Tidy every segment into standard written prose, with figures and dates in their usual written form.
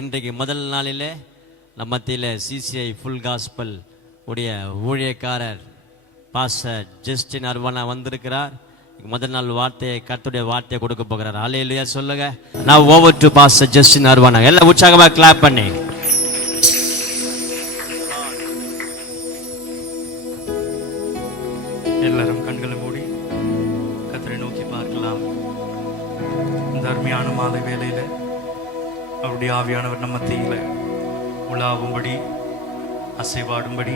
இன்றைக்கு முதல் நாளிலே நம்ம மத்தியில் சிசிஐ ஃபுல் காஸ்பல் உடைய ஊழியக்காரர் பாஸ்டர் ஜஸ்டின் அர்வானா வந்திருக்கிறார். முதல் நாள் வார்த்தையை கர்த்தருடைய வார்த்தையை கொடுக்க போகிறார். ஹல்லேலூயா சொல்லுங்க. நான் ஓவர் டு பாஸ்டர் ஜஸ்டின் அர்வானா. எல்லாம் உற்சாகமா கிளாப் பண்ணி எல்லாரும் கண்களை மூடி கர்த்தரை நோக்கி பார்க்கலாம். இந்த அருமையான மாலை வேளையில அவருடைய ஆவியானவர் நம்ம மத்தியில உலாவும்படி, அசைவாடும்படி,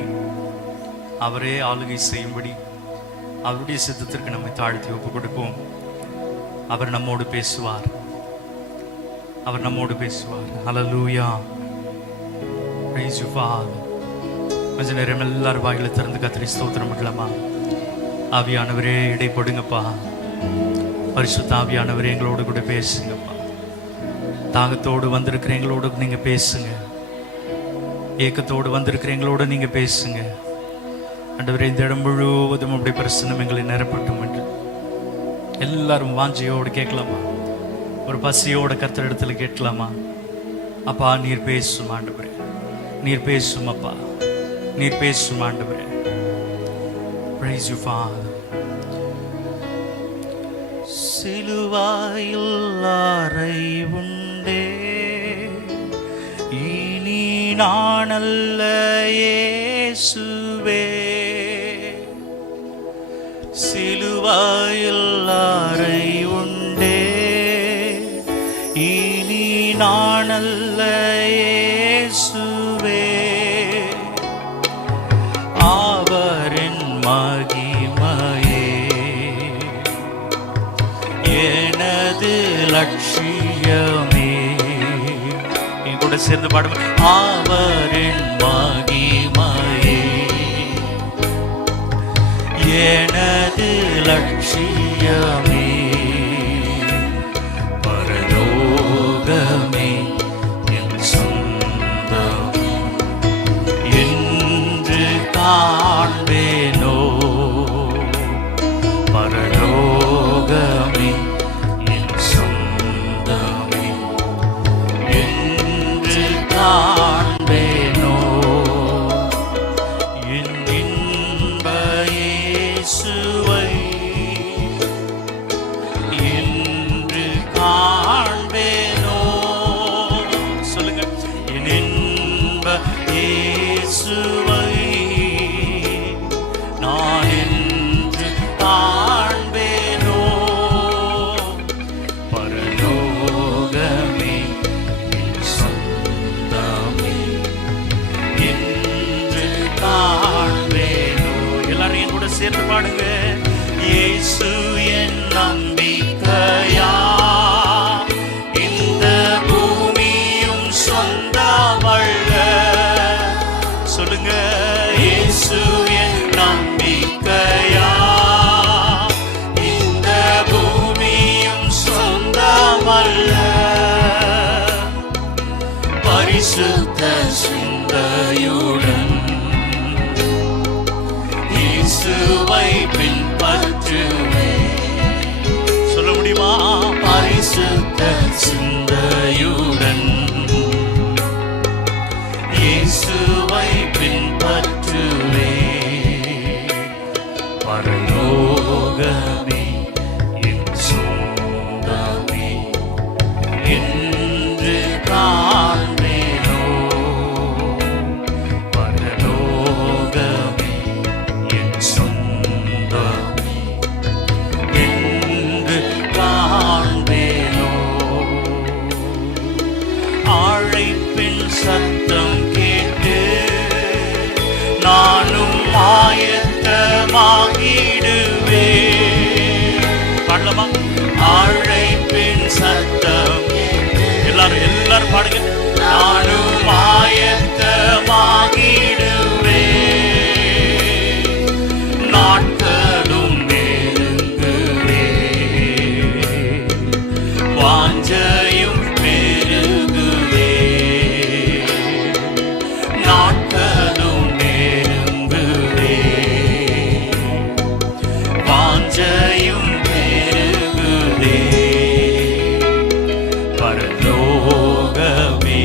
அவரே ஆளுகை செய்யும்படி அவருடைய சித்தத்திற்கு நம்மை தாழ்த்தி ஒப்பு கொடுப்போம். அவர் நம்மோடு பேசுவார். அவர் நம்மோடு பேசுவார். ஹல்லேலூயா. Praise you Father. கொஞ்ச நேரம் எல்லாரும் வாயில திறந்து கர்த்தரை ஸ்தோத்திரம் பண்ணலாமா? ஆவியானவரே இடைப்படுங்கப்பா. பரிசுத்த ஆவியானவரே எங்களோடு கூட பேசுங்கப்பா. தாகத்தோடு வந்திருக்கிற எங்களோடு நீங்க பேசுங்க. ஏக்கத்தோடு வந்திருக்கிற எங்களோடு நீங்க பேசுங்க. ஆண்டவரே, இந்த இடம் முழுவதும் அப்படி பிரசன்னம் எங்களை நிரப்பட்டும் என்று எல்லாரும் வாஞ்சையோடு கேட்கலாமா? ஒரு பசியோட கர்த்தர் இடத்துல கேட்கலாமா? அப்பா, நீர் பேசும் ஆண்டவரே, நீர் பேசும் அப்பா, நீர் பேசும் ஆண்டவரே. Praise you Father. சிலுவாயில் அறை உண்டே, இனி நானல்ல இயேசுவே. சிலுவாயில் அறை உண்டே, இனி நானல்ல இயேசுவே. அவரின் மகிமையே எனது லட்சியமே. என் கூட சேர்ந்து பாடும். அவரின் மகிமையே எனது லட்சியமே. பரலோகமே என் சொந்தம் என்று காண்பேனோ. பரலோகமே என் சொந்தமே என்று காண்பேனோ. என் இன்ப இயேசுவை என்று காண்பேனோ. சொல்லுங்க. என் இன்ப இயேசுவை நான் என்று காண்பேனோ. பரலோகமே என் சொந்தமே என்று காண்பேனோ. எல்லாரும் என் கூட சேர்ந்து பாடுங்க. இயேசு என் நம்பிக்கையா, இந்த பூமியும் சொந்தமல்ல. சொல்லுங்க. இயேசு என் நம்பிக்கையா, இந்த பூமியும் சொந்தமல்ல. பரிசுத்த சிந்தையுடன் இயேசுவை பின்பற்றுவே. சொல்ல முடியுமா? பரிசுத்த சிந்தையுடன் இயேசுவை பின்பற்றுவே. பரலோகமே என் சொந்தமே என்று காண்பேனோ. பரலோகமே என் சொந்தமே என்று காண்பேனோ. அழைப்பின் சத்தம் கேட்டு நானும் ஆயத்தமாகிடுவே. பாடலாமா? அழைப்பின் சத்தம். எல்லாரும் பாடுங்க. நானும் ஆயத்தமாகிடுவே. நாட்களும் நெருங்குவே, வாஞ்சையும் பெருகுவே. நாட்களும் நெருங்குவே, வாஞ்சையும் பெருகுவே. பரலோகமே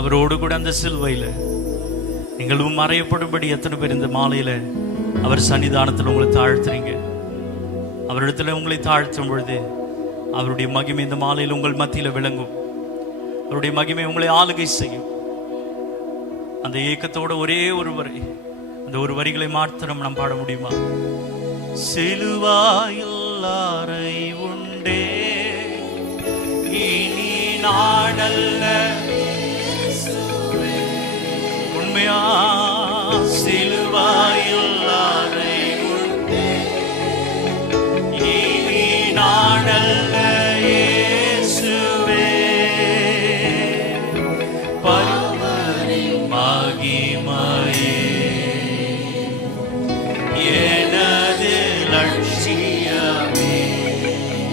அவரோடு கூட அந்த சிலுவையில் நீங்களும் மறையப்படும்படி எத்தனை பேர் இந்த மாலையில் அவர் சன்னிதானத்தில் உங்களை தாழ்த்துறீங்க? அவரிடத்துல உங்களை தாழ்த்தும் பொழுது அவருடைய மகிமை இந்த மாலையில் உங்கள் மத்தியில் விளங்கும். அவருடைய மகிமை உங்களை ஆளுகை செய்யும். அந்த ஏக்கத்தோட ஒரே ஒரு வரி, அந்த ஒரு வரிகளை மாத்திரம் நாம் பாட முடியுமா? சிலுவாயில் அறை உண்டே இனி நாடல்ல, உண்மையா? சிலுவாயில் அறை உண்டே இனி நாடல்ல இயேசுவே, பரிமரின் மகிமையே எனது லட்சியமே.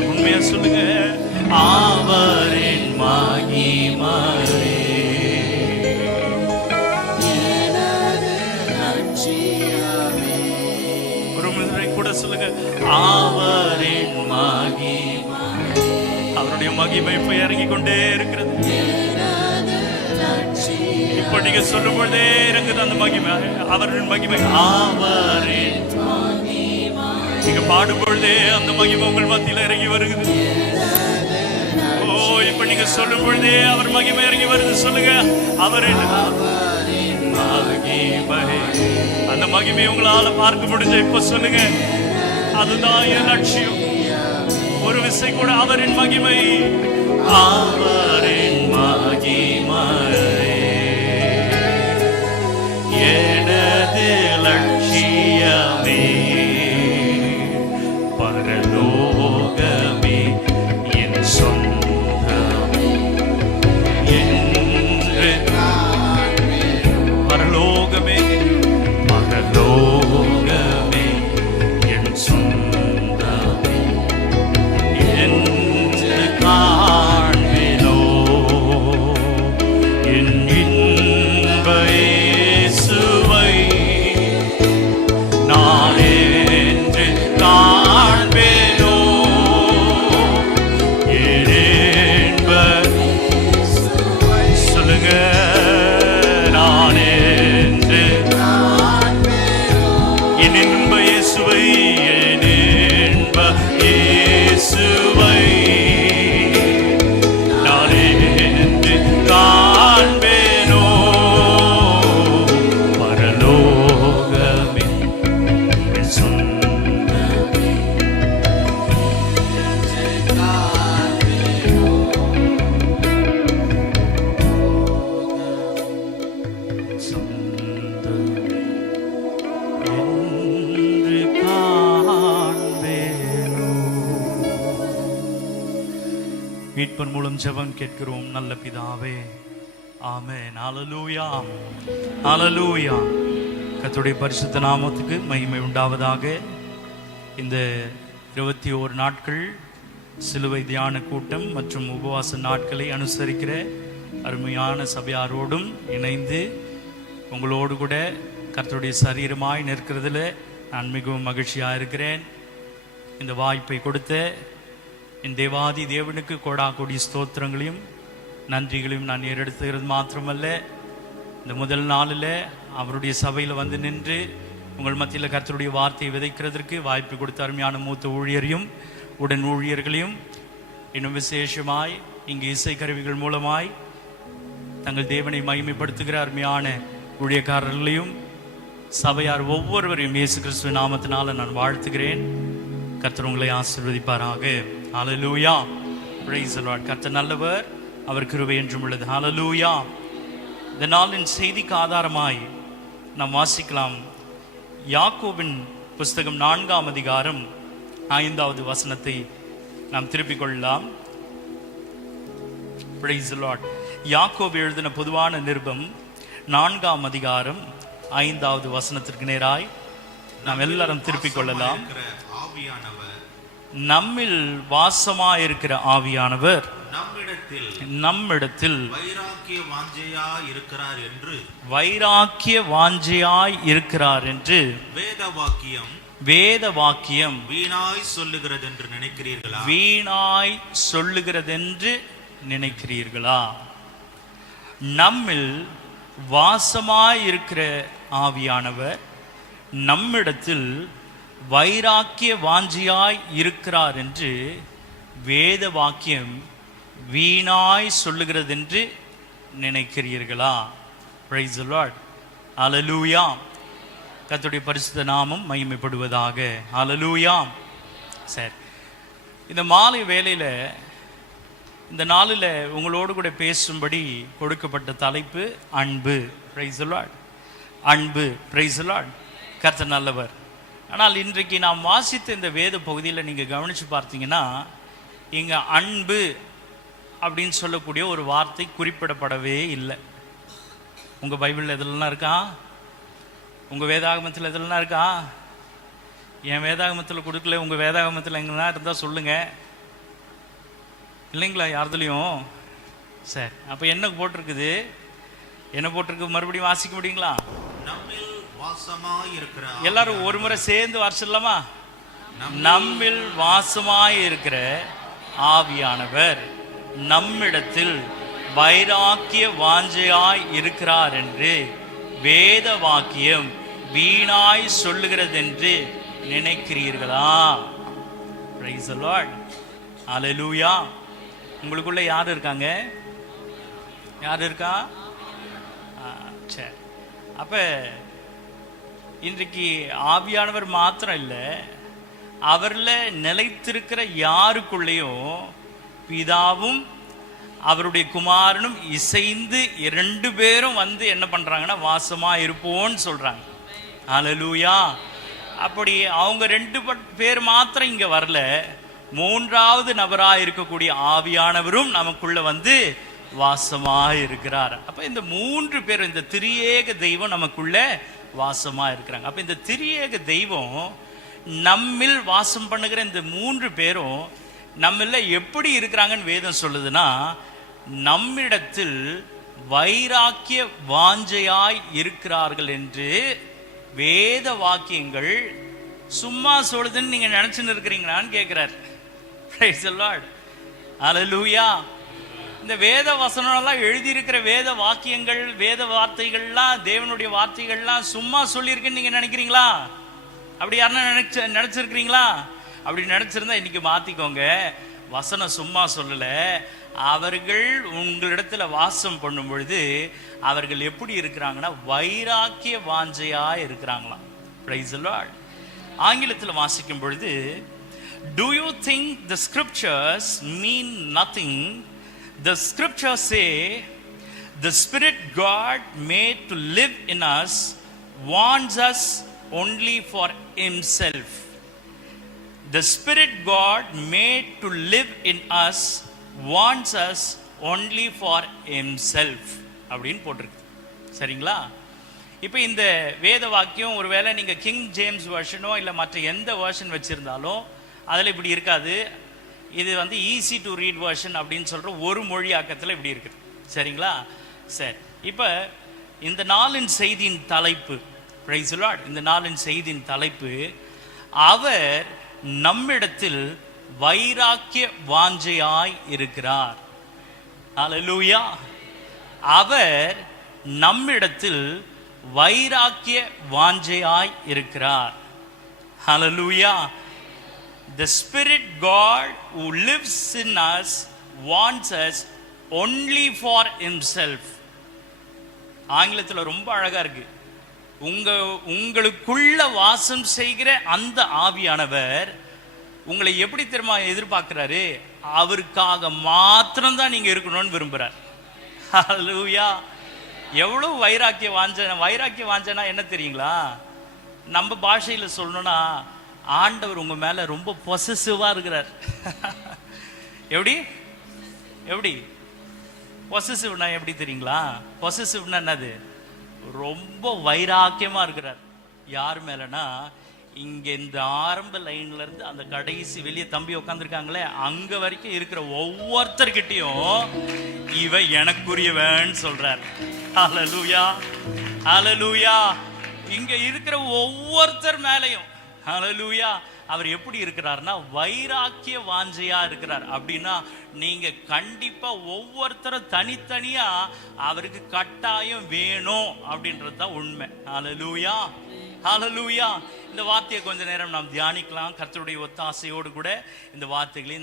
உண்மையா சொல்லுங்க, அவரின் மகிமையே எனது லட்சியமே. ஒரு முறை கூட சொல்லுங்க, அவரின் மகிமை. அவருடைய மகிமை இப்ப இறங்கி கொண்டே இருக்கிறது. இப்ப நீங்க சொல்லும் பொழுதே இறங்குது அந்த மகிமை, அவரின் மகிமை. அவரின் நீங்க பாடும் பொழுதே அந்த மகிமை உங்கள் மத்தியில இறங்கி வருகிறது. ஓ, இப்ப நீங்க சொல்லும் பொழுதே அவர் மகிமை இறங்கி வருது. சொல்லுங்க, அவரின் மகிமை. அந்த மகிமையை உங்களால பார்க்க முடிஞ்ச இப்ப சொல்லுங்க, அதுதான் என் லட்சியம். ஒரு விசை கூட அவரின் மகிமை, அவரின் மகிமை எனது லட்சியமே, பரலோகமே என் சொந்தமே என்று. பரலோகமே, பரலோகமே என் சொந்தமே என்று காண்பினோ என் இன்ப இயேசுவை நான் என்று காண்பேனோ, என் இன்ப. சொல்லுங்க, நான் என்று என் இன்ப இயேசுவை, என் இன்ப இயேசுவை நான் என்று காண்பேனோ, பரலோகமே என் சொந்தமே சொந்தமே என்று காண்பேனோ. மீட்பர் மூலம் ஜெபம் கேட்கிறோம் நல்ல பிதாவே, ஆமென். ஹல்லேலூயா, ஹல்லேலூயா. கர்த்தருடைய பரிசுத்த நாமத்துக்கு மகிமை உண்டாவதாக. இந்த 21 நாட்கள் சிலுவை தியான கூட்டம் மற்றும் உபவாச நாட்களை அனுசரிக்கிற அருமையான சபையாரோடும் இணைந்து உங்களோடு கூட கர்த்தருடைய சரீரமாய் நிற்கிறதுல நான் மிகவும் மகிழ்ச்சியாக இருக்கிறேன். இந்த வாய்ப்பை கொடுத்த என் தேவாதி தேவனுக்கு கோடாகோடி ஸ்தோத்திரங்களையும் நன்றிகளையும் நான் ஏறெடுத்துகிறது மாத்திரமல்ல, இந்த முதல் நாளில் அவருடைய சபையில் வந்து நின்று உங்கள் மத்தியில் கர்த்தருடைய வார்த்தையை விதைக்கிறதற்கு வாய்ப்பு கொடுத்த அருமையான மூத்த ஊழியரையும் உடன் ஊழியர்களையும், இன்னும் விசேஷமாய் இங்கு இசைக்கருவிகள் மூலமாய் தங்கள் தேவனை மகிமைப்படுத்துகிற அருமையான ஊழியக்காரர்களையும் சபையார் ஒவ்வொருவரையும் இயேசு கிறிஸ்துவ நாமத்தினால நான் வாழ்த்துகிறேன். கர்த்தர் உங்களை ஆசீர்வதிப்பாராக. ஹல்லேலூயா, பிரைஸ் தி லார்ட். கர்த்தர் நல்லவர், அவர் கிருபை என்றும் உள்ளது. ஹல்லேலூயா. இந்த நாளின் செய்திக்கு ஆதாரமாய் நாம் வாசிக்கலாம். யாக்கோபின் புஸ்தகம் 4ஆம் அதிகாரம் 5வது வசனத்தை நாம் திருப்பிக் கொள்ளலாம். Price the Lord. யாக்கோபு எழுதின பொதுவான நிருபம் 4ஆம் அதிகாரம் 5வது வசனத்திற்கு நேராய் நாம் எல்லாரும் திருப்பிக் கொள்ளலாம். நம்மில் வாசமாயிருக்கிற ஆவியானவர் நம்மிடத்தில் வைராக்கிய வாஞ்சையாய் இருக்கிறார் என்று வேத வாக்கியம் வீணாய் சொல்லுகிறதென்று நினைக்கிறீர்களா? நம்மில் வாசமாயிருக்கிற ஆவியானவர் நம்மிடத்தில் வைராக்கிய வாஞ்சியாய் இருக்கிறார் என்று வேத வாக்கியம் வீணாய் சொல்லுகிறது என்று நினைக்கிறீர்களா? Praise the Lord. ஹல்லேலூயா. கர்த்தருடைய பரிசுத்த நாமம் மகிமைப்படுவதாக. ஹல்லேலூயா. சரி, இந்த மாலை வேளையில் இந்த நாளில் உங்களோடு கூட பேசும்படி கொடுக்கப்பட்ட தலைப்பு அன்பு. Praise the Lord. அன்பு. Praise the Lord. கர்த்தர் நல்லவர். ஆனால் இன்றைக்கு நாம் வாசித்த இந்த வேத பகுதியில் நீங்கள் கவனித்து பார்த்தீங்கன்னா இங்கே அன்பு அப்படின்னு சொல்லக்கூடிய ஒரு வார்த்தை குறிப்பிடப்படவே இல்லை. உங்கள் பைபிளில் எதுலாம் இருக்கா? உங்கள் வேதாகமத்தில் எதுலாம் இருக்கா? என் வேதாகமத்தில் கொடுக்கல, உங்கள் வேதாகமத்தில் எங்கன்னா இருந்தால் சொல்லுங்கள். இல்லைங்களா யார்துலையும்? சரி, அப்போ என்ன போட்டிருக்குது? என்ன போட்டிருக்கு? மறுபடியும் வாசிக்க முடியுங்களா? நம்மில் வாசமாயிருக்கிறார். எல்லாரும் ஒரு முறை சேர்ந்து வாசிடலாமா? நம்மில் வாசமாயிருக்கிற ஆவியானவர் நம்மிடத்தில் வைராக்கிய வாஞ்சையாய் இருக்கிறார் என்று வேத வாக்கியம் வீணாய் சொல்லுகிறது என்று நினைக்கிறீர்களா? Praise the Lord. ஹல்லேலூயா. உங்களுக்குள்ள யார் இருக்காங்க? யார் இருக்கா? சரி, அப்ப இன்றைக்கு ஆவியானவர் மாத்திரம் இல்லை, அவரில் நிலைத்திருக்கிற யாருக்குள்ளேயும் பிதாவும் அவருடைய குமாரனும் இசைந்து 2 பேரும் வந்து என்ன பண்றாங்கன்னா வாசமா இருப்போன்னு சொல்றாங்க. ஹல்லேலூயா. அப்படி அவங்க 2 பேர் மாத்திரம் இங்க வரல, 3வது நபராக இருக்கக்கூடிய ஆவியானவரும் நமக்குள்ள வந்து வாசமா இருக்கிறார். அப்ப இந்த 3 பேரும், இந்த திரியேக தெய்வம் நமக்குள்ள வாசமா இருக்கிறாங்க. அப்ப இந்த திரியேக தெய்வம் நம்மில் வாசம் பண்ணுகிற இந்த 3 பேரும் நம்மள எப்படி இருக்கிறாங்கன்னு வேதம் சொல்லுதுன்னா, நம்மிடத்தில் வைராக்கிய வாஞ்சையாய் இருக்கிறார்கள் என்று வேத வாக்கியங்கள் சும்மா சொல்லுதுன்னு நீங்க நினைச்சுன்னு இருக்கிறீங்களான்னு கேட்கிறார். Praise the Lord. ஹல்லேலூயா. இந்த வேத வசனம்லாம் எழுதியிருக்கிற வேத வாக்கியங்கள், வேத வார்த்தைகள்லாம், தேவனுடைய வார்த்தைகள்லாம் சும்மா சொல்லியிருக்குன்னு நீங்க நினைக்கிறீங்களா? அப்படி யாருன்னா நினைச்சிருக்கிறீங்களா? அப்படி நினைச்சிருந்தா இன்னைக்கு மாத்திக்கோங்க. வசனம் சும்மா சொல்லல, அவர்கள் உங்களிடத்துல வாசம் பண்ணும் பொழுது அவர்கள் எப்படி இருக்கிறாங்கன்னா வைராக்கிய வாஞ்சையா இருக்கிறாங்களாம். Price the Lord. ஆங்கிலத்தில் வாசிக்கும் பொழுது, do you think the scriptures mean nothing? The scriptures say the Spirit God made to live in us wants us only for himself. The Spirit God made to live in us wants us only for himself அப்படின்னு போட்டிருக்கு. சரிங்களா? இப்போ இந்த வேத வாக்கியம் ஒருவேளை நீங்க king James வெர்ஷனோ இல்லை மற்ற எந்த வெர்ஷன் வச்சிருந்தாலும் அதில் இப்படி இருக்காது. இது வந்து ஈஸி டு ரீட் வெர்ஷன் அப்படின்னு சொல்ற ஒரு மொழியாக்கத்தில் இப்படி இருக்குது. சரிங்களா? சரி, இப்போ இந்த நாளின் செய்தியின் தலைப்பு, பிரைஸ் தி லார்ட், இந்த நாளின் செய்தியின் தலைப்பு, அவர் நம்மிடத்தில் வைராக்கிய வாஞ்சையாய் இருக்கிறார். ஹல்லேலூயா. அவர் நம்மிடத்தில் வைராக்கிய வாஞ்சையாய் இருக்கிறார். ஹல்லேலூயா. The Spirit God who lives in us wants us only for himself. ஆங்கிலத்தில் ரொம்ப அழகா இருக்கு. உங்களுக்குள்ள வாசம் செய்கிற அந்த ஆவியானவர் உங்களை எப்படி தெரியுமா எதிர்பார்க்கிறாரு? அவருக்காக மாத்திரம்தான் நீங்க இருக்கணும்னு விரும்புறார். ஹல்லேலூயா. எவ்வளவு வைராக்கிய வாஞ்சனை. வைராக்கிய வாஞ்சனா என்ன தெரியுங்களா? நம்ம பாஷையில் சொல்லணும்னா, ஆண்டவர் உங்க மேல ரொம்ப பொசசிவா இருக்கிறார். எப்படி எப்படி பொசசிவ்னா எப்படி தெரியுங்களா? பொசசிவ்னா என்னது? ரொம்ப வைராக்கியமா இருக்கிறார். யார் மேலனா, இங்க இந்த ஆரம்ப லைன்ல இருந்து அந்த கடைசி வெளியே தம்பி உட்காந்துருக்காங்களே அங்க வரைக்கும் இருக்கிற ஒவ்வொருத்தர்கிட்டையும் இவ எனக்குரியவன் சொல்றார். ஹல்லேலூயா. ஹல்லேலூயா. இங்க இருக்கிற ஒவ்வொருத்தர் மேலையும் ஹல்லேலூயா அவர் எப்படி இருக்கிறார்னா வைராக்கிய வாஞ்சையா இருக்கிறார். அப்படின்னா நீங்க கண்டிப்பா ஒவ்வொருத்தரும் தனித்தனியா அவருக்கு கட்டாயம் வேணும் அப்படின்றது தான் உண்மை. ஹல்லேலூயா, ஹல்லேலூயா. இந்த வார்த்தையை கொஞ்ச நேரம் நாம் தியானிக்கலாம். கர்த்தருடைய ஒத்தாசையோடு கூட இந்த வார்த்தைகளை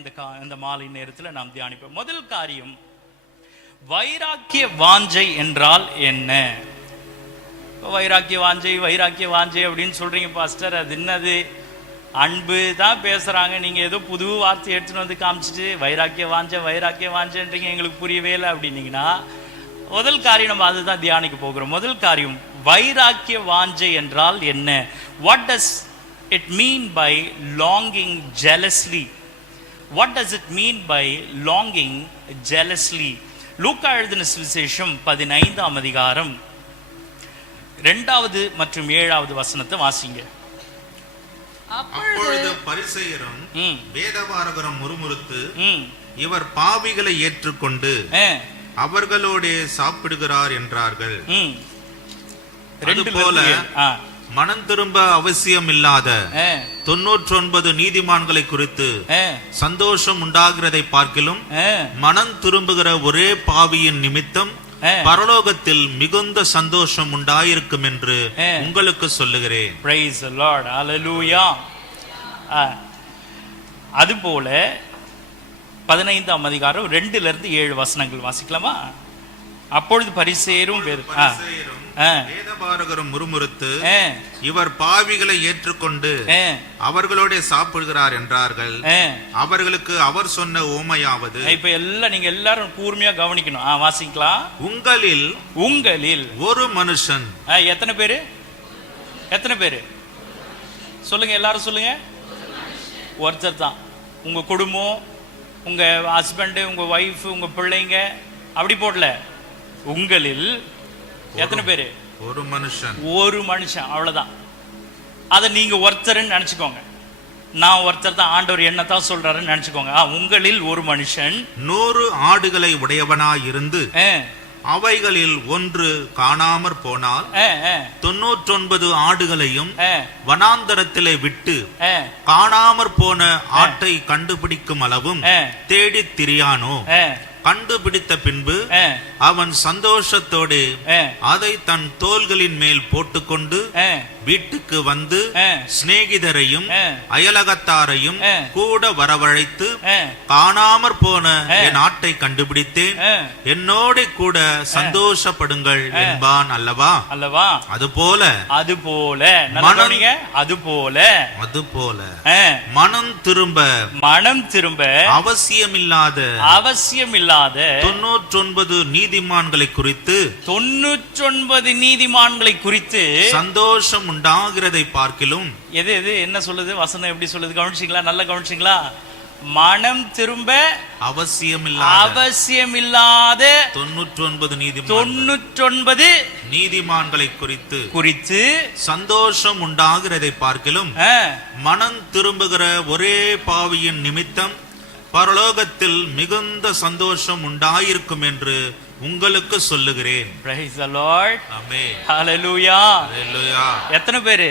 இந்த மாலை நேரத்தில் நாம் தியானிப்போம். முதல் காரியம், வைராக்கிய வாஞ்சை என்றால் என்ன? வைராக்கிய வாஞ்சை அப்படின்னு சொல்றீங்க பாஸ்டர், அது என்னது? அன்பு தான் பேசுறாங்க, நீங்க ஏதோ புது வார்த்தை எடுத்துன்னு வந்து காமிச்சிட்டு வைராக்கிய வாஞ்சன்றீங்க, எங்களுக்கு புரியவே இல்லை அப்படின்னீங்கன்னா, முதல் காரியம் நம்ம அதுதான் தியானிக்க போகிறோம். முதல் காரியம், வைராக்கிய வாஞ்சை என்றால் என்ன? What does it mean by longing jealously? What does it mean by longing jealously? லூக்கா எழுதின சுவிசேஷம் 15ஆம் அதிகாரம் 2 மற்றும் 7 வசனத்தை வாசிங்க. அப்பொழுது பரிசேயரும் வேதபாரகரும் முறுமுறுத்து, இவர் பாவிகளை ஏற்றுக்கொண்டு அவர்களோட சாப்பிடுகிறார் என்றார்கள். அதுபோல மனம் திரும்ப அவசியம் இல்லாத 99 நீதிமான்களை குறித்து சந்தோஷம் உண்டாகிறதை பார்க்கிலும் மனம் திரும்புகிற ஒரே பாவியின் நிமித்தம் பரலோகத்தில் மிகுந்த சந்தோஷம் உண்டாயிருக்கும் என்று உங்களுக்கு சொல்லுகிறேன். Praise the Lord. Hallelujah. அதுபோல 15ஆம் அதிகாரம் 2 வசனங்கள் வாசிக்கலாமா? அப்பொழுது பரிசேயரும் வேதபாரகரும் முறுமுறுத்து, இவர் பாவிகளை ஏற்றுக்கொண்டு அவர்களோட சாப்பிடுகிறார் என்றார்கள். அவர்களுக்கு அவர் சொன்ன ஓமையாவது, இப்ப எல்லாம் நீங்க எல்லாரும் கூர்மையா கவனிக்கணும். வாசிக்கலாம். உங்களில் ஒரு மனுஷன். எத்தனை பேரு சொல்லுங்க, எல்லாரும் சொல்லுங்க. ஒருத்தர் தான். உங்க குடும்பம், உங்க ஹஸ்பண்ட், உங்க ஒய்ஃப், உங்க பிள்ளைங்க அப்படி போடல. உங்களில் எத்தனை பேரு? ஒரு மனுஷன், அவ்வளவுதான். அதை நீங்க ஒருத்தர்ன்னு நினைச்சுக்கோங்க. நான் ஒருத்தர் தான், ஆண்டவர் என்னத்தான் சொல்றாருன்னு நினைச்சுக்கோங்க. உங்களில் ஒரு மனுஷன் 100 ஆடுகளை உடையவனாய் இருந்து அவைகளில் ஒன்று காணாமற் போனால் 99 ஆடுகளையும் வனாந்தரத்திலே விட்டு காணாமற் போன ஆட்டை கண்டுபிடிக்கும் அளவும் தேடித் திரியானோ? கண்டுபிடித்த பின்பு அவன் சந்தோஷத்தோடு அதை தன் தோள்களின் மேல் போட்டுக்கொண்டு வீட்டுக்கு வந்து சிநேகிதரையும் அயலகத்தாரையும் கூட வரவழைத்து, காணாமற் போன என் ஆட்டை கண்டுபிடித்தேன், என்னோட கூட சந்தோஷப்படுங்கள் என்பான் அல்லவா? அதுபோல மனம் திரும்ப அவசியமில்லாத 99 நீதிமான்களை குறித்து சந்தோஷம் உண்டாகிறதை பார்க்கிலும். எது என்ன சொல்லுது வசனம்? எப்படி சொல்லுது? கவனிச்சிங்களா? நல்லா கவனிச்சிங்களா? மனம் திரும்ப அவசியமில்லாத 99 நீதிமான்களை குறித்து சந்தோஷம் உண்டாகிறதை பார்க்கிலும் மனம் திரும்புகிற ஒரே பாவியின் நிமித்தம் பரலோகத்தில் மிகுந்த சந்தோஷம் உண்டாயிருக்கும் என்று உங்களுக்கு சொல்லுகிறேன். Praise the Lord. Amen. Hallelujah. Hallelujah. எத்தனை பேரு?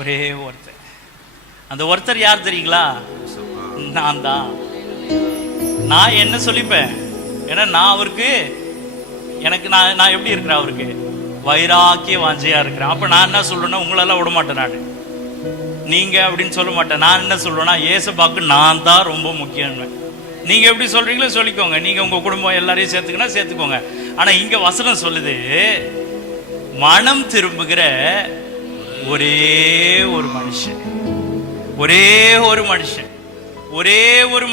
ஒரே ஒருத்தர். அந்த ஒருத்தர் யார் தெரியுங்களா? நான் தான். நான் என்ன சொல்லிப்பேன்? ஏன்னா நான் அவருக்கு, நான் எப்படி இருக்கிறேன்? அவருக்கு வைராக்கிய வாஞ்சையா இருக்கிறேன். அப்ப நான் என்ன சொல்றேன்னா, உங்களெல்லாம் விட மாட்டேன். நான் நீங்க அப்படின்னு சொல்ல மாட்டேன். நான் என்ன சொல்றேன்னா, ஏசப்பாக்கு நான் தான் ரொம்ப முக்கியம். நீங்க எப்படி சொல்றீங்களோ சொல்லிக்கோங்க. நீங்க உங்க குடும்பம் எல்லாரையும் சேர்த்துக்கோங்க. ஆனா இங்க வசனம் சொல்லுது, மனம் திரும்புகிற ஒரே ஒரு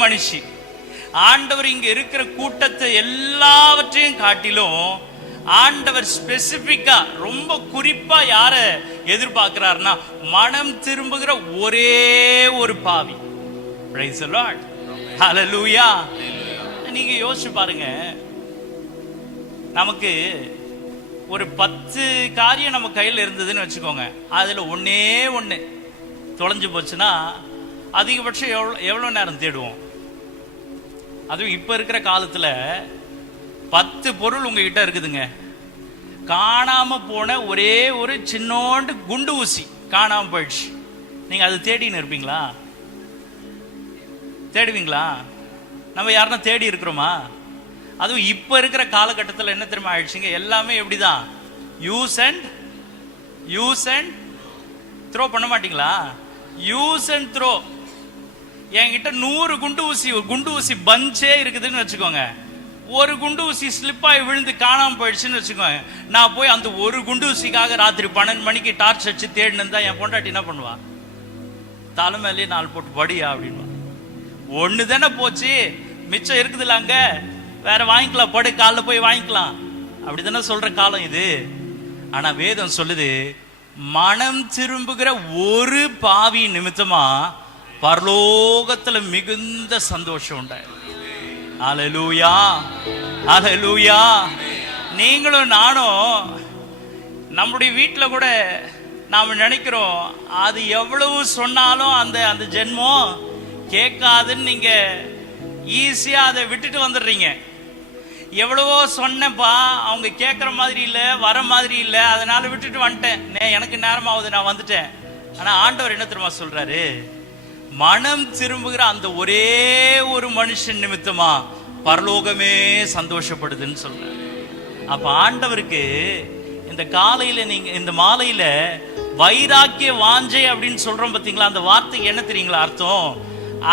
மனுஷி. ஆண்டவர் இங்க இருக்கிற கூட்டத்தை எல்லாவற்றையும் காட்டிலும் ஆண்டவர் ஸ்பெசிபிக்கா ரொம்ப குறிப்பா யார எதிர்பார்க்கிறார்னா, மனம் திரும்புகிற ஒரே ஒரு பாவி. Praise the Lord. Hallelujah. நீங்க யோசிச்சு பாருங்க, நமக்கு ஒரு 10 காரியம் நம்ம கையில் இருந்ததுன்னு வச்சுக்கோங்க. அதுல ஒண்ணு தொலைஞ்சு போச்சுன்னா அதிகபட்சம் எவ்வளவு நேரம் தேடுவோம்? அதுவும் இப்ப இருக்கிற காலத்துல 10 பொருள் உங்ககிட்ட இருக்குதுங்க. காணாம போன ஒரே ஒரு சின்னோண்டு குண்டு ஊசி காணாம போயிடுச்சு. நீங்க அதை தேடின்னு இருப்பீங்களா? தேடுவீங்களா? நம்ம யாருன்னா தேடி இருக்கிறோமா? அதுவும் இப்ப இருக்கிற காலகட்டத்தில் என்ன தெரியுமா ஆயிடுச்சுங்க, எல்லாமே எப்படிதான், யூஸ் அண்ட் த்ரோ பண்ண மாட்டீங்களா? Use and throw. என்கிட்ட 100 குண்டு ஊசி பஞ்சே இருக்குதுன்னு வச்சுக்கோங்க. ஒரு குண்டு ஊசி ஸ்லிப்பாகி விழுந்து காணாமல் போயிடுச்சுன்னு வச்சுக்கோங்க. நான் போய் அந்த ஒரு குண்டு ஊசிக்காக ராத்திரி 12 மணிக்கு டார்ச் அடிச்சு தேடினு என் பொண்டாட்டி என்ன பண்ணுவா? தலைமையிலே 4 போட்டு படியா அப்படின்வா. ஒன்று தானே போச்சு, மிச்சம் இருக்குதுல்ல அங்க, வேற வாங்கிக்கலாம், படு, காலைல போய் வாங்கிக்கலாம், அப்படி தானே சொல்ற காலம் இது. ஆனா வேதம் சொல்லுது, மனம் திரும்புகிற ஒரு பாவி நிமித்தமா பரலோகத்துல மிகுந்த சந்தோஷம் உண்டு. அல்லேலூயா, அல்லேலூயா. நீங்களும் நானும் நம்முடைய வீட்டில் கூட நாம் நினைக்கிறோம், அது எவ்வளவு சொன்னாலும் அந்த ஜென்மம் கேட்காதுன்னு நீங்க ஈஸியா அதை விட்டுட்டு வந்துடுறீங்க. எவ்வளவோ சொன்னப்பா, அவங்க கேட்குற மாதிரி இல்லை, வர மாதிரி இல்லை, அதனால விட்டுட்டு வந்துட்டேன், எனக்கு நேரம் ஆகுது, நான் வந்துட்டேன். ஆனா ஆண்டவர் என்ன தெரியுமா சொல்றாரு? மனம் திரும்புகிற அந்த ஒரே ஒரு மனுஷன் நிமித்தமா பரலோகமே சந்தோஷப்படுதுன்னு சொல்றாரு. அப்ப ஆண்டவருக்கு இந்த காலையில, நீங்க இந்த மாலையில வைராக்கிய வாஞ்சை அப்படின்னு சொல்றோம் பாத்தீங்களா, அந்த வார்த்தைக்கு என்ன தெரியுங்களா அர்த்தம்?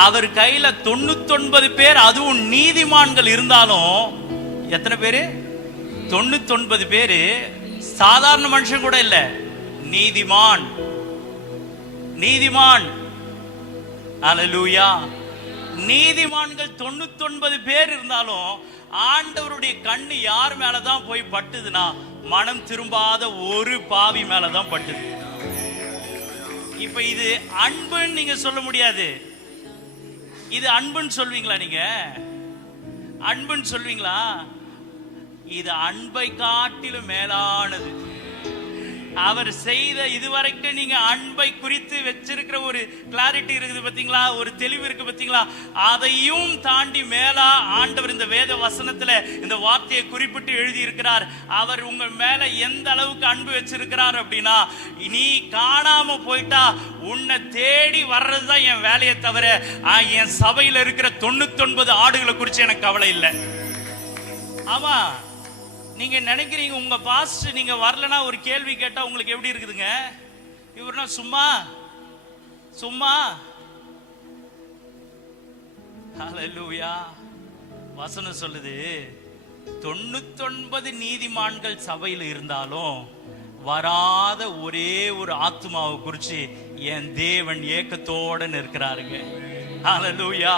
அவர் கையில 99 பேர், அதுவும் நீதிமான்கள் இருந்தாலும், எத்தனை பேரு? 99 பேரு. சாதாரண மனுஷன் கூட இல்ல, நீதிமான். நீதிமான். அல்லேலூயா. நீதிமான்கள் 99 பேர் இருந்தாலும் ஆண்டவருடைய கண்ணு யார் மேலதான் போய் பட்டுதுன்னா, மனம் திரும்பாத ஒரு பாவி மேலதான் பட்டுது. இப்ப இது அன்புன்னு நீங்க சொல்ல முடியாது. இது அன்புன்னு சொல்வீங்களா? நீங்க அன்புன்னு சொல்வீங்களா? இது அன்பை காட்டிலும் மேலானது. அவர் செய்த இதுவரைக்கும் நீங்க அன்பை குறித்து வச்சிருக்கிற ஒரு கிளாரிட்டி இருக்குது பாத்தீங்களா, ஒரு தெளிவு இருக்கு பாத்தீங்களா, அதையும் தாண்டி மேலா ஆண்டவர் இந்த வேத வசனத்துல இந்த வார்த்தையை குறிப்பிட்டு எழுதி இருக்கிறார். அவர் உங்க மேல எந்த அளவுக்கு அன்பு வச்சிருக்கிறார் அப்படின்னா, நீ காணாம போயிட்டா உன்னை தேடி வர்றதுதான் என் வேலையை தவிர என் சபையில இருக்கிற 99 ஆடுகளை குறித்து எனக்கு கவலை இல்லை. ஆமா, நீங்க நினைக்கிறீங்க உங்க பாஸ்டர் நீங்க வரலனா ஒரு கேள்வி கேட்டா உங்களுக்கு எப்படி இருக்குதுங்க? இவர்னா சும்மா சும்மா. ஹல்லேலூயா. வசனம் சொல்லுது, 99 நீதிமான்கள் சபையில் இருந்தாலும் வராத ஒரே ஒரு ஆத்துமாவை குறிச்சு என் தேவன் ஏக்கத்தோட நிற்கிறாருங்க. ஹல்லேலூயா.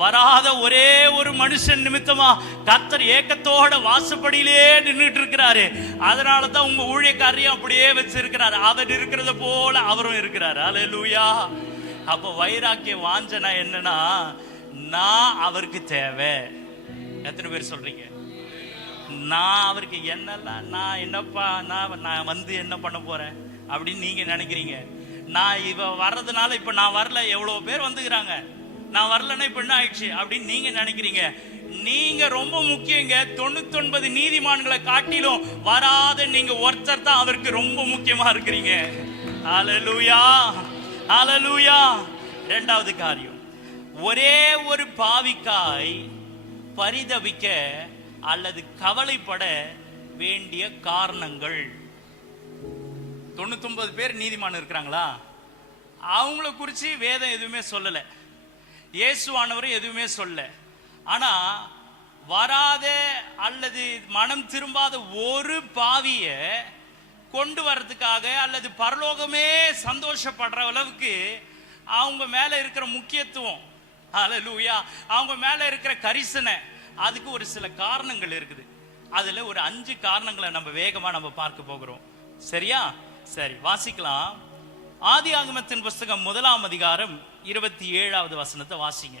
வராத ஒரே ஒரு மனுஷன் நிமித்தமா கர்த்தர் ஏக்கத்தோட வாசப்படியிலே நின்றுட்டு இருக்கிறாரு. அதனாலதான் உங்க ஊழியக்காரையும் அப்படியே வச்சிருக்கிறாரு. அவர் இருக்கிறத போல அவரும் இருக்கிறாரு. அல்லேலூயா. அப்ப வைராக்கிய வாஞ்சனா என்னன்னா, நான் அவருக்கு தேவை. எத்தனை பேர் சொல்றீங்க? நான் அவருக்கு என்னெல்லாம், நான் என்னப்பா, நான் வந்து என்ன பண்ண போறேன் அப்படின்னு நீங்க நினைக்கிறீங்க. நான் இவ வர்றதுனால இப்ப நான் வரல, எவ்வளவு பேர் வந்துக்கிறாங்க, நான் வரலன்னா இப்ப என்ன ஆயிடுச்சு அப்படின்னு நீங்க நினைக்கிறீங்க. நீங்க ரொம்ப முக்கியங்க. 99 நீதிமான்களை காட்டிலும் வராத நீங்க ஒருத்தர் தான் அவருக்கு ரொம்ப முக்கியமா இருக்கிறீங்க. ஹல்லேலூயா, ஹல்லேலூயா. இரண்டாவது காரியம், ஒரே ஒரு பாவிக்காய் பரிதபிக்க அல்லது கவலைப்பட வேண்டிய காரணங்கள். 99 பேர் நீதிமான் இருக்கிறாங்களா? அவங்கள குறிச்சு வேதம் எதுவுமே சொல்லல, இயேசுவானவரும் எதுவுமே சொல்ல. ஆனா வராத அல்லது மனம் திரும்பாத ஒரு பாவிய கொண்டு வர்றதுக்காக அல்லது பரலோகமே சந்தோஷப்படுற அளவுக்கு அவங்க மேல இருக்கிற முக்கியத்துவம், அல்லேலூயா, அவங்க மேல இருக்கிற கரிசனை, அதுக்கு ஒரு சில காரணங்கள் இருக்குது. அதுல ஒரு 5 காரணங்களை நம்ம வேகமா நம்ம பார்க்க போகிறோம். சரியா? சரி, வாசிக்கலாம். ஆதியாகமத்தின் புஸ்தகம் 1ஆம் அதிகாரம் 27வது வசனத்தை வாசிங்க.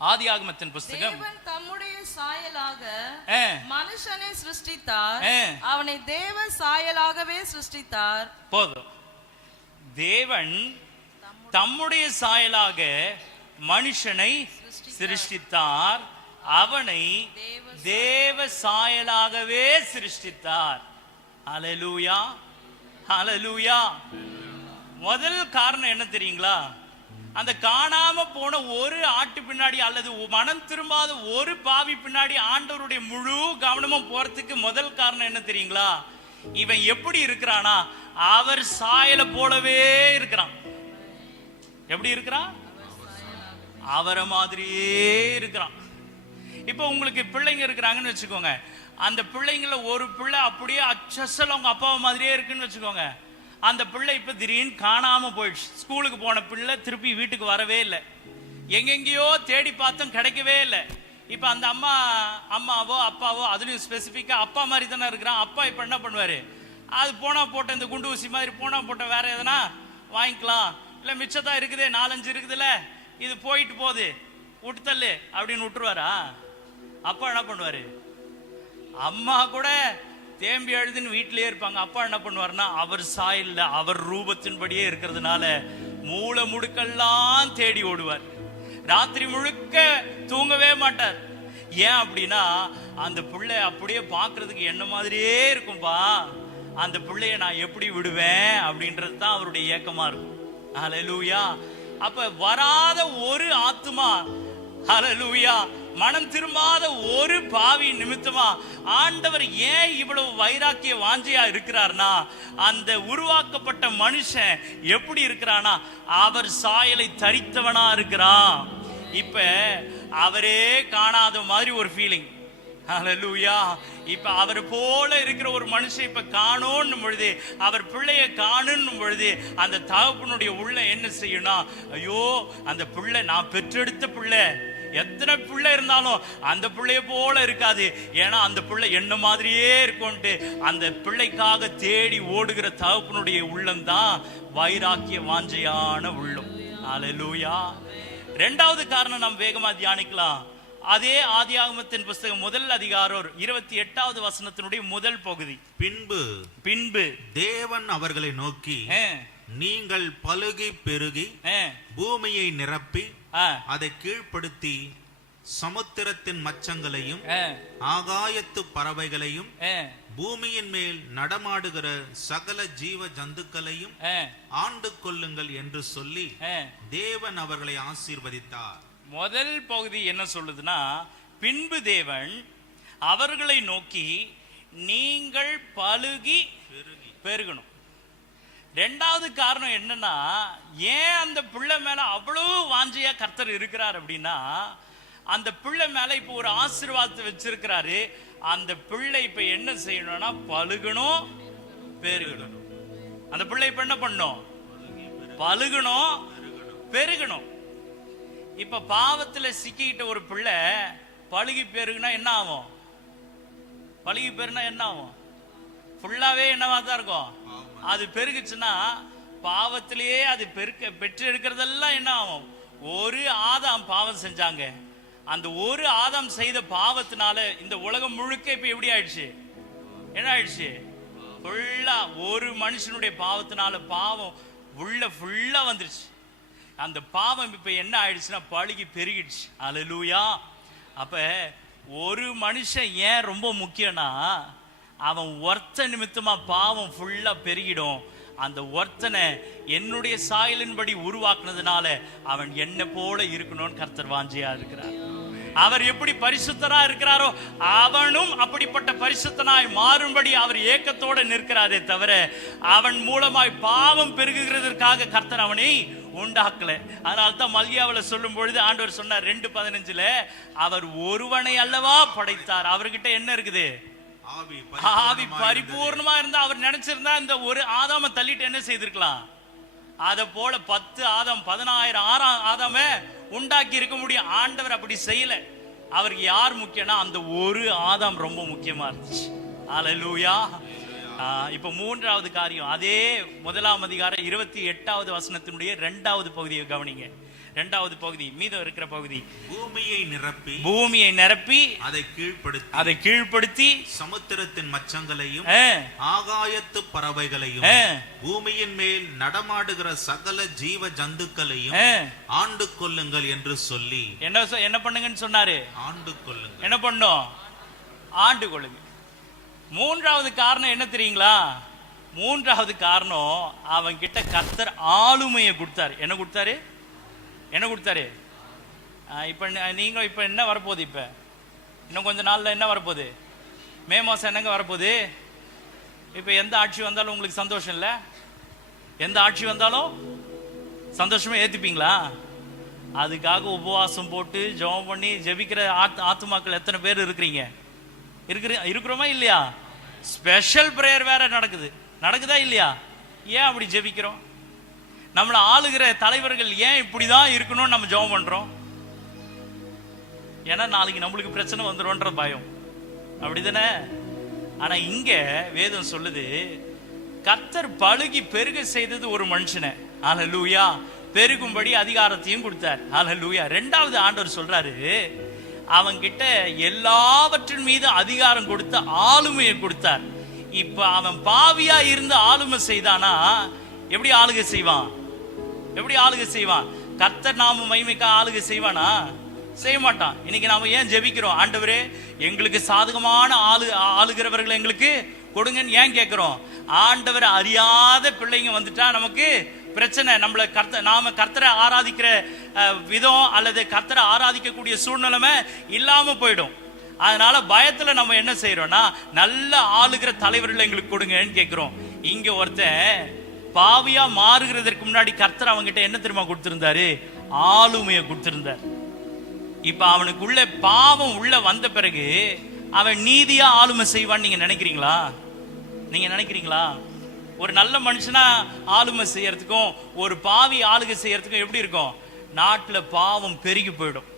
ஆதியாகமத்தின் புஸ்தகம். தேவன் தம்முடைய சாயலாக மனுஷனை சிருஷ்டித்தார், அவனை தேவ சாயலாகவே சிருஷ்டித்தார். போதும். தேவன் தம்முடைய சாயலாக மனுஷனை சிருஷ்டித்தார், அவனை தேவ சாயலாகவே சிருஷ்டித்தார். ஹல்லேலூயா, ஹல்லேலூயா. முதல் காரணம் என்ன தெரியுங்களா? அந்த காணாம போன ஒரு ஆட்டு பின்னாடி அல்லது மனம் திரும்பாத ஒரு பாவி பின்னாடி ஆண்டவருடைய முழு கவனமும் போறதுக்கு முதல் காரணம் என்ன தெரியுங்களா? இவன் எப்படி இருக்கிறானா? அவர் சாயல போலவே இருக்கிறான். எப்படி இருக்கிறான்? அவரை மாதிரியே இருக்கிறான். இப்ப உங்களுக்கு பிள்ளைங்க இருக்கிறாங்கன்னு வச்சுக்கோங்க. அந்த பிள்ளைங்கள ஒரு பிள்ளை அப்படியே அச்சசல் அவங்க அப்பாவை மாதிரியே இருக்குன்னு வச்சுக்கோங்க. அந்த பிள்ளை இப்ப திடீர்னு காணாம போயிடுச்சு. ஸ்கூலுக்கு போன பிள்ளை திருப்பி வீட்டுக்கு வரவே இல்லை. எங்கெங்கேயோ தேடி பார்த்தோம், கிடைக்கவே இல்லை. இப்ப அந்த அம்மாவோ அப்பாவோ, அதுலயும் ஸ்பெசிபிக்கா அப்பா மாதிரி தானே இருக்கிறான். அப்பா இப்ப என்ன பண்ணுவாரு? அது போனா போட்ட இந்த குண்டு ஊசி மாதிரி போனா போட்ட வேற எதனா வாங்கிக்கலாம், இல்ல மிச்சதான் இருக்குதே 4-5 இருக்குதுல்ல, இது போயிட்டு போகுது விட்டுத்தல்லு அப்படின்னு விட்டுருவாரா? அப்பா என்ன பண்ணுவாரு? அம்மா கூட தேம்பி எழுதுன்னு வீட்டிலேயே இருப்பாங்க. அப்பா என்ன பண்ணுவாருன்னா, அவர் சாயல்ல அவர் ரூபத்தின்படியே இருக்கிறதுனால மூளை முடுக்கெல்லாம் தேடி ஓடுவார். ராத்திரி முழுக்க தூங்கவே மாட்டார். ஏன் அப்படின்னா, அந்த பிள்ளை அப்படியே பார்க்கறதுக்கு என்ன மாதிரியே இருக்கும்பா, அந்த பிள்ளைய நான் எப்படி விடுவேன் அப்படின்றது தான் அவருடைய ஏக்கமா இருக்கும். ஹல்லேலூயா. அப்ப வராத ஒரு ஆத்துமா, ஹல்லேலூயா, மனம் திரும்பாத ஒரு பாவி நிமித்தமா ஆண்டவர் ஏன் இவ்வளவு வைராக்கிய வாஞ்சையா இருக்கிறார்னா, அந்த உருவாக்கப்பட்ட மனுஷன் எப்படி இருக்கிறானா, அவர் சாயலை தரித்தவனா இருக்கிறான். இப்ப அவரே காணாத மாதிரி ஒரு ஃபீலிங். ஹல்லேலூயா. இப்ப அவர் போல இருக்கிற ஒரு மனுஷன் இப்ப காணோன்னும் பொழுது, அவர் பிள்ளைய காணுன்னும் பொழுது, அந்த தகப்பனுடைய உள்ள என்ன செய்யணும்? ஐயோ, அந்த பிள்ளை நான் பெற்றெடுத்த பிள்ளை, எத்தனை பிள்ளை இருந்தாலும் அந்த பிள்ளைய போல இருக்காது, ஏன்னா அந்த பிள்ளை என்ன மாதிரியே இருக்கும்ட்டு அந்த பிள்ளைக்காக தேடி ஓடுகிற தகப்பனுடைய உள்ளம்தான் வைராக்கிய வாஞ்சையான உள்ளம். ஹல்லேலூயா. இரண்டாவது காரணம் நாம் வேகமா தியானிக்கலாம். அதே ஆதியாகமத்தின் புஸ்தகம் 1 அதிகாரம் 28வது வசனத்தினுடைய முதல் பகுதி. பின்பு தேவன் அவர்களை நோக்கி, நீங்கள் பலுகி பெருகி பூமியை நிரப்பி அதை கீழ்ப்படுத்தி சமுத்திரத்தின் மச்சங்களையும் ஆகாயத்து பறவைகளையும் பூமியின் மேல் நடமாடுகிற சகல ஜீவ ஜந்துக்களையும் ஆண்டு கொள்ளுங்கள் என்று சொல்லி தேவன் அவர்களை ஆசீர்வதித்தார். முதல் பகுதி என்ன சொல்லுதுன்னா, பின்பு தேவன் அவர்களை நோக்கி நீங்கள் பலுகி பெருகணும். ரெண்டாவது காரணம் என்னன்னா, ஏன் அந்த பிள்ளை மேல அவ்வளவு வாஞ்சையா கர்த்தர் இருக்கிறார் அப்படின்னா, அந்த பிள்ளை மேல இப்ப ஒரு ஆசீர்வாதத்தை வச்சிருக்கிறாரு. அந்த பிள்ளை இப்ப என்ன செய்யணும்னா, பலுகணும், பெருகணும். அந்த பிள்ளை இப்ப என்ன பண்ணும்? பலுகணும், பெருகணும். இப்ப பாவத்துல சிக்கிட்ட ஒரு பிள்ளை பழுகி பெருகுனா என்ன ஆகும்? பழுகி பெருனா என்ன ஆகும்? ஃபுல்லாவே என்னவா தான் இருக்கும். அது பெருகுச்சுன்னா பாவத்திலேயே அது பெற்று எடுக்கிறதெல்லாம் என்ன ஆகும்? ஒரு ஆதாம் பாவம் செஞ்சாங்க. அந்த ஒரு ஆதாம் செய்த பாவத்தினால இந்த உலகம் முழுக்க இப்ப எப்படி ஆயிடுச்சு? என்ன ஆயிடுச்சு? ஃபுல்லா ஒரு மனுஷனுடைய பாவத்தினால பாவம் உள்ள ஃபுல்லா வந்துருச்சு. அந்த பாவம் இப்ப என்ன ஆயிடுச்சுன்னா பழுகி பெருகிடுச்சு. ஹல்லேலூயா. அப்ப ஒரு மனுஷன் ஏன் ரொம்ப முக்கியம்னா, அவன் ஒருத்த நிமித்தமா பாவம் ஃபுல்லா பெருகிடும். அந்த ஒருத்தனை என்னுடைய சாயலின்படி உருவாக்குனதுனால அவன் என்ன போல இருக்கணும்னு கர்த்தர் வாஞ்சையா இருக்கிறார். அவர் எப்படி பரிசுத்தரா இருக்கிறாரோ அவனும் அப்படிப்பட்ட பரிசுத்தனாய் மாறும்படி அவர் ஏக்கத்தோட நிற்கிறாரே தவிர, அவன் மூலமாய் பாவம் பெருகுகிறதற்காக கர்த்தர் அவனை உண்டாக்கல. அதனால்தான் மல்கியாவில் சொல்லும் பொழுது ஆண்டவர் சொன்னார் 2:15, அவர் ஒருவனை அல்லவா படைத்தார். அவர்கிட்ட என்ன இருக்குது? ஆவி பரிபூர்ணமா இருந்தா அவர் நினைச்சிருந்தா இந்த ஒரு ஆதாம தள்ளிட்டு என்ன செய்திருக்கலாம்? அத போல 10 ஆதாம் 10,000 ஆதாம உண்டாக்கி இருக்க முடியும். ஆண்டவர் அப்படி செய்யல. அவருக்கு யார் முக்கியம்னா அந்த ஒரு ஆதாம் ரொம்ப முக்கியமா இருந்துச்சு. ஹல்லேலூயா. இப்ப மூன்றாவது காரியம், அதே 1 அதிகாரம் 28வது வசனத்தினுடைய 2வது பகுதியை கவனிங்க. 2வது பகுதி, மீதம் இருக்கிற பகுதி. பூமியை நிரப்பி அதை கீழ்ப்படுத்தி சமுத்திரத்தின் மச்சங்களையும் ஆகாயத்து பறவைகளையும் பூமியின் மேல் நடமாடுகிற சகல ஜீவ ஜந்துக்களையும் ஆண்டு கொள்ளுங்கள் என்று சொல்லி என்ன பண்ணுங்கன்னு சொன்னாரு? ஆண்டு கொள்ளுங்கள். என்ன பண்ணும்? ஆண்டு கொள்ளுங்க. மூன்றாவது காரணம் என்ன தெரியுங்களா? மூன்றாவது காரணம், அவன் கிட்ட கர்த்தர் ஆளுமையை கொடுத்தாரு. என்ன கொடுத்தாரு? என்ன கொடுத்தாரு? இப்ப நீங்க இப்ப என்ன வரப்போகுது? இப்ப இன்னும் கொஞ்ச நாள்ல என்ன வரப்போகுது? மே மாசம் என்னங்க வரப்போகுது? இப்ப எந்த ஆட்சி வந்தாலும் உங்களுக்கு சந்தோஷம் இல்லை? எந்த ஆட்சி வந்தாலும் சந்தோஷமா ஏத்துப்பீங்களா? அதுக்காக உபவாசம் போட்டு ஜெபம் பண்ணி ஜெபிக்கிற ஆத்துமாக்கள் எத்தனை பேர் இருக்கிறீங்க? இருக்கிறோமா இல்லையா? ஸ்பெஷல் பிரேயர் வேற நடக்குதா இல்லையா? ஏன் அப்படி ஜெபிக்கிறோம்? நம்மளை ஆளுகிற தலைவர்கள் ஏன் இப்படிதான் இருக்கணும்னு நம்ம ஜெபம் பண்றோம்? ஏன்னா நாளைக்கு நம்மளுக்கு பிரச்சனை வந்துரும்ன்ற பயம், அப்படிதானே? ஆனா இங்க வேதம் சொல்லுது, கர்த்தர் பழுகி பெருக செய்தது ஒரு மனுஷனை, ஹல்லேலூயா, பெருகும்படி அதிகாரத்தையும் கொடுத்தார், ஹல்லேலூயா. ரெண்டாவது ஆண்டவர் சொல்றாரு, அவன்கிட்ட எல்லாவற்றின் மீது அதிகாரம் கொடுத்து ஆளுமையை கொடுத்தார். இப்ப அவன் பாவியா இருந்து ஆளுமை செய்தானா எப்படி ஆளுகை செய்வான்? எப்படி ஆளுகை செய்வான்? கர்த்தர் நாம மகிமைக்கா ஆளுகை செய்வானா? செய்ய மாட்டான். இன்னைக்கு நாம ஏன் ஜெபிக்கிறோம்? ஆண்டவரே எங்களுக்கு சாதகமான ஆளுகிறவர்களை எங்களுக்கு கொடுங்கன்னு ஏன் கேட்கிறோம்? ஆண்டவர் அறியாத பிள்ளைங்க வந்துட்டா நமக்கு பிரச்சனை. நாம கர்த்தரை ஆராதிக்கிற விதம் அல்லது கர்த்தரை ஆராதிக்கக்கூடிய சூழ்நிலைமை இல்லாம போயிடும். அதனால பயத்துல நம்ம என்ன செய்யறோம்னா, நல்ல ஆளுகிற தலைவர்கள் எங்களுக்கு கொடுங்கன்னு கேட்கிறோம். இங்க ஒருத்தன் பாவியா மாறுகிறதற்கு முன்னாடி கர்த்தர் அவங்கிட்ட என்ன தெரியுமா கொடுத்திருந்தாரு? ஆளுமையை கொடுத்திருந்தார். இப்ப அவனுக்குள்ள பாவம் உள்ள வந்த பிறகு அவன் நீதியா ஆளுமை செய்வான்னு நீங்க நினைக்கிறீங்களா? நீங்க நினைக்கிறீங்களா? ஒரு நல்ல மனுஷனா ஆளுமை செய்யறதுக்கும் ஒரு பாவி ஆளுகை செய்யறதுக்கும் எப்படி இருக்கும்? நாட்டுல பாவம் பெருகி போயிடும்.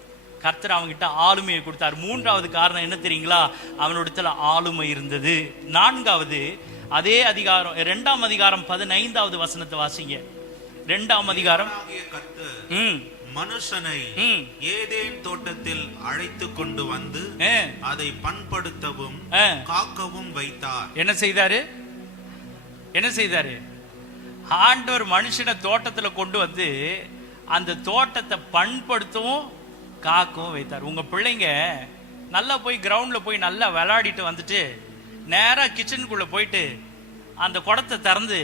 கர்த்தர் அவங்கிட்ட ஆளுமையை கொடுத்தார். மூன்றாவது காரணம் என்ன தெரியுங்களா? அவனோடத்துல ஆளுமை இருந்தது. நான்காவது, அதே அதிகாரம் 2ஆம் அதிகாரம் 15வது வசனத்தை வாசிங்க. 2ஆம் அதிகாரம். மனுஷனை ஏதேன் தோட்டத்தில் அழைத்து கொண்டு வந்து அதை பண்படுத்தவும் காக்கவும் வைத்தார். என்ன செய்தாரு? என்ன செய்தாரு? ஆண்டவர் மனுஷனை தோட்டத்துல கொண்டு வந்து அந்த தோட்டத்தை பண்படுத்தவும் காக்கவும் வைத்தார். உங்க பிள்ளைங்க நல்லா போய் கிரவுண்ட்ல போய் நல்லா விளையாடிட்டு வந்துட்டு நேரா கிச்சனுக்குள்ள போயிட்டு அந்த குடத்தை திறந்து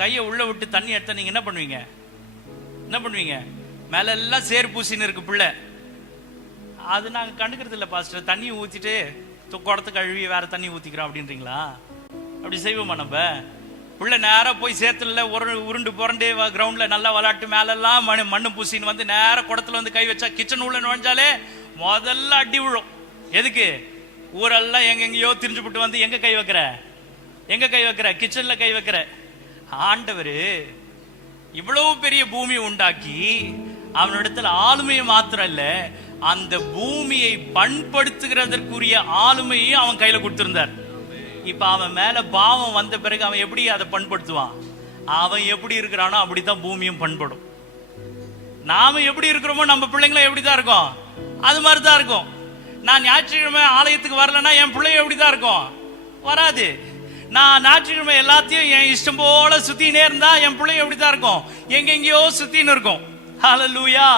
கையை உள்ள விட்டு தண்ணி எடுத்த நீங்க என்ன பண்ணுவீங்க? என்ன பண்ணுவீங்க? மேல எல்லாம் சேர் பூசின்னு இருக்கு பிள்ளை. அது நாங்க கண்டுக்கிறது இல்லை பாஸ்டர், தண்ணி ஊத்திட்டு குடத்தை கழுவி வேற தண்ணி ஊத்திக்கிறோம் அப்படின்றீங்களா? அப்படி செய்வோமா? நம்ம பிள்ளை நேரா போய் சேத்துல உருண்டு புரண்டு கிரவுண்ட்ல நல்லா விளையாட்டு மேலெல்லாம் மண்ணு பூசின்னு வந்து நேர குடத்துல வந்து கை வச்சா கிச்சன் உள்ள நுழைஞ்சாலே முதல்ல அடி விழும். எதுக்கு? ஊரெல்லாம் எங்கெங்கயோ திரிஞ்சுபிட்டு வந்து எங்க கை வைக்கிற? எங்க கை வைக்கிற? கிச்சன்ல கை வைக்கிற. ஆண்டவரு இவ்வளவு பெரிய பூமி உண்டாக்கி அவனிடத்துல ஆளுமையை மாத்திரம் இல்ல, அந்த பூமியை பண்படுத்துகிறதற்குரிய ஆளுமையும் அவன் கையில கொடுத்திருந்தார். இப்ப அவன் மேல பாவம் வந்த பிறகு அவன் எப்படி அதை பண்படுத்துவான்? அவன் எப்படி இருக்கிறானோ அப்படித்தான் பூமியும் பண்படும். நாம எப்படி இருக்கிறோமோ நம்ம பிள்ளைங்களும் எப்படிதான் இருக்கும்? அது மாதிரிதான் இருக்கும். நான் ஞாயிற்றுக்கிழமை ஆலயத்துக்கு வரலன்னா என் பிள்ளைங்க எப்படிதான் இருக்கும்? வராது. நான் ஞாயிற்றுக்கிழமை எல்லாத்தையும் என் இஷ்டம் போல சுத்தினே இருந்தா என் பிள்ளைங்க எப்படிதான் இருக்கும்? எங்கெங்கயோ சுத்தின்னு இருக்கும். ஹல்லேலூயா.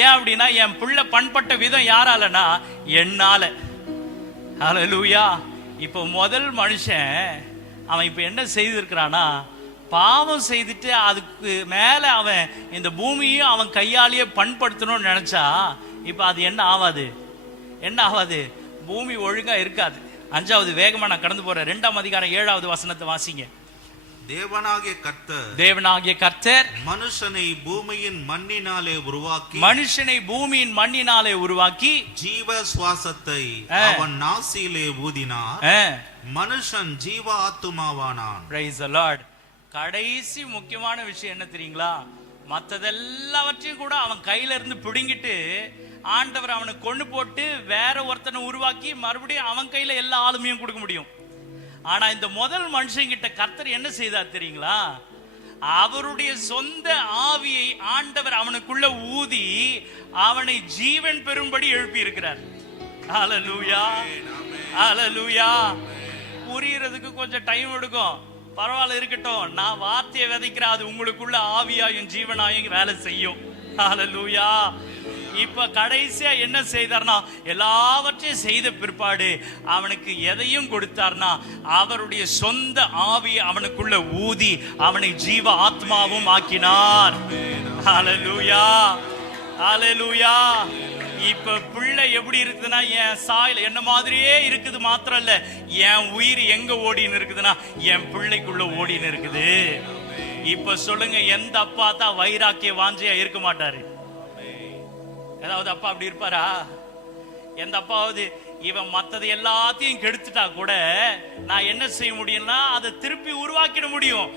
ஏன் அப்படின்னா என் பிள்ளை பண்பட்ட விதம் யாராலனா என்னால. ஹல்லேலூயா. இப்போ முதல் மனுஷன் அவன் இப்ப என்ன செய்திருக்கிறானா, பாவம் செய்துட்டு அதுக்கு மேல அவன் இந்த பூமியும் அவன் கையாலேயே பண்படுத்தணும்னு நினைச்சா இப்ப அது என்ன ஆகாது? என்ன ஆகாது? பூமி ஒழுங்கா இருக்காது. 5வது வேகமா நான் கடந்து போறேன். 2ஆம் அதிகாரம் 7வது வசனத்தை வாசிங்க. தேவனாகிய கர்த்தர் மனுஷனை பூமியின் மண்ணினாலே உருவாக்கி ஜீவ சுவாசத்தை அவன் நாசியிலே ஊதினார். மனுஷன் ஜீவ ஆத்துமாவானான். Price the Lord. கடைசி முக்கியமான விஷயம் என்ன தெரியுங்களா? மற்றதெல்லாவற்றையும் கூட அவன் கையில இருந்து பிடுங்கிட்டு ஆண்டவர் அவனை கொண்டு போட்டு வேற ஒருத்தனை உருவாக்கி மறுபடியும் அவன் கையில எல்லா ஆளுமையும் கொடுக்க முடியும். ஆனா இந்த முதல் மனுஷங்கிட்ட கர்த்தர் என்ன செய்தார் தெரியுங்களா? அவருடைய சொந்த ஆவியை ஆண்டவர் அவனுக்குள்ள ஊதி அவனை ஜீவன் பெறும்படி எழுப்பி இருக்கிறார். ஹல்லேலூயா, ஹல்லேலூயா. புரியறதுக்கு கொஞ்சம் டைம் எடுக்கும், பரவாயில்ல இருக்கட்டும். நான் வார்த்தையை விதைக்கிறேன், அது உங்களுக்குள்ள ஆவியாயும் ஜீவனாயும் வேலை செய்யும். ஹல்லேலூயா. இப்ப கடைசியா என்ன செய்தார்னா, எல்லாவற்றையும் செய்த பிற்பாடு அவனுக்கு எதையும் கொடுத்தார்னா, அவருடைய சொந்த ஆவியை அவனுக்குள்ள ஊதி அவனை ஜீவ ஆத்மாவும் ஆக்கினார். ஹல்லேலூயா, ஹல்லேலூயா. இப்ப பிள்ளை எப்படி இருக்குதுன்னா, என் சாயல் என்ன மாதிரியே இருக்குது மாத்திரம் இல்ல, என் உயிர் எங்க ஓடின்னு இருக்குதுன்னா என் பிள்ளைக்குள்ள ஓடின்னு இருக்குது. இப்ப சொல்லுங்க, எந்த அப்பா தான் வைராக்கிய வாஞ்சையா இருக்க மாட்டாரு? ஏதாவது அப்பா அப்படி இருப்பாரா? எந்த அப்பாவது இவன் மத்தது எல்லாத்தையும் கெடுத்துட்டா கூட நான் என்ன செய்ய முடியும்னா அதை திருப்பி உருவாக்கிட முடியும்.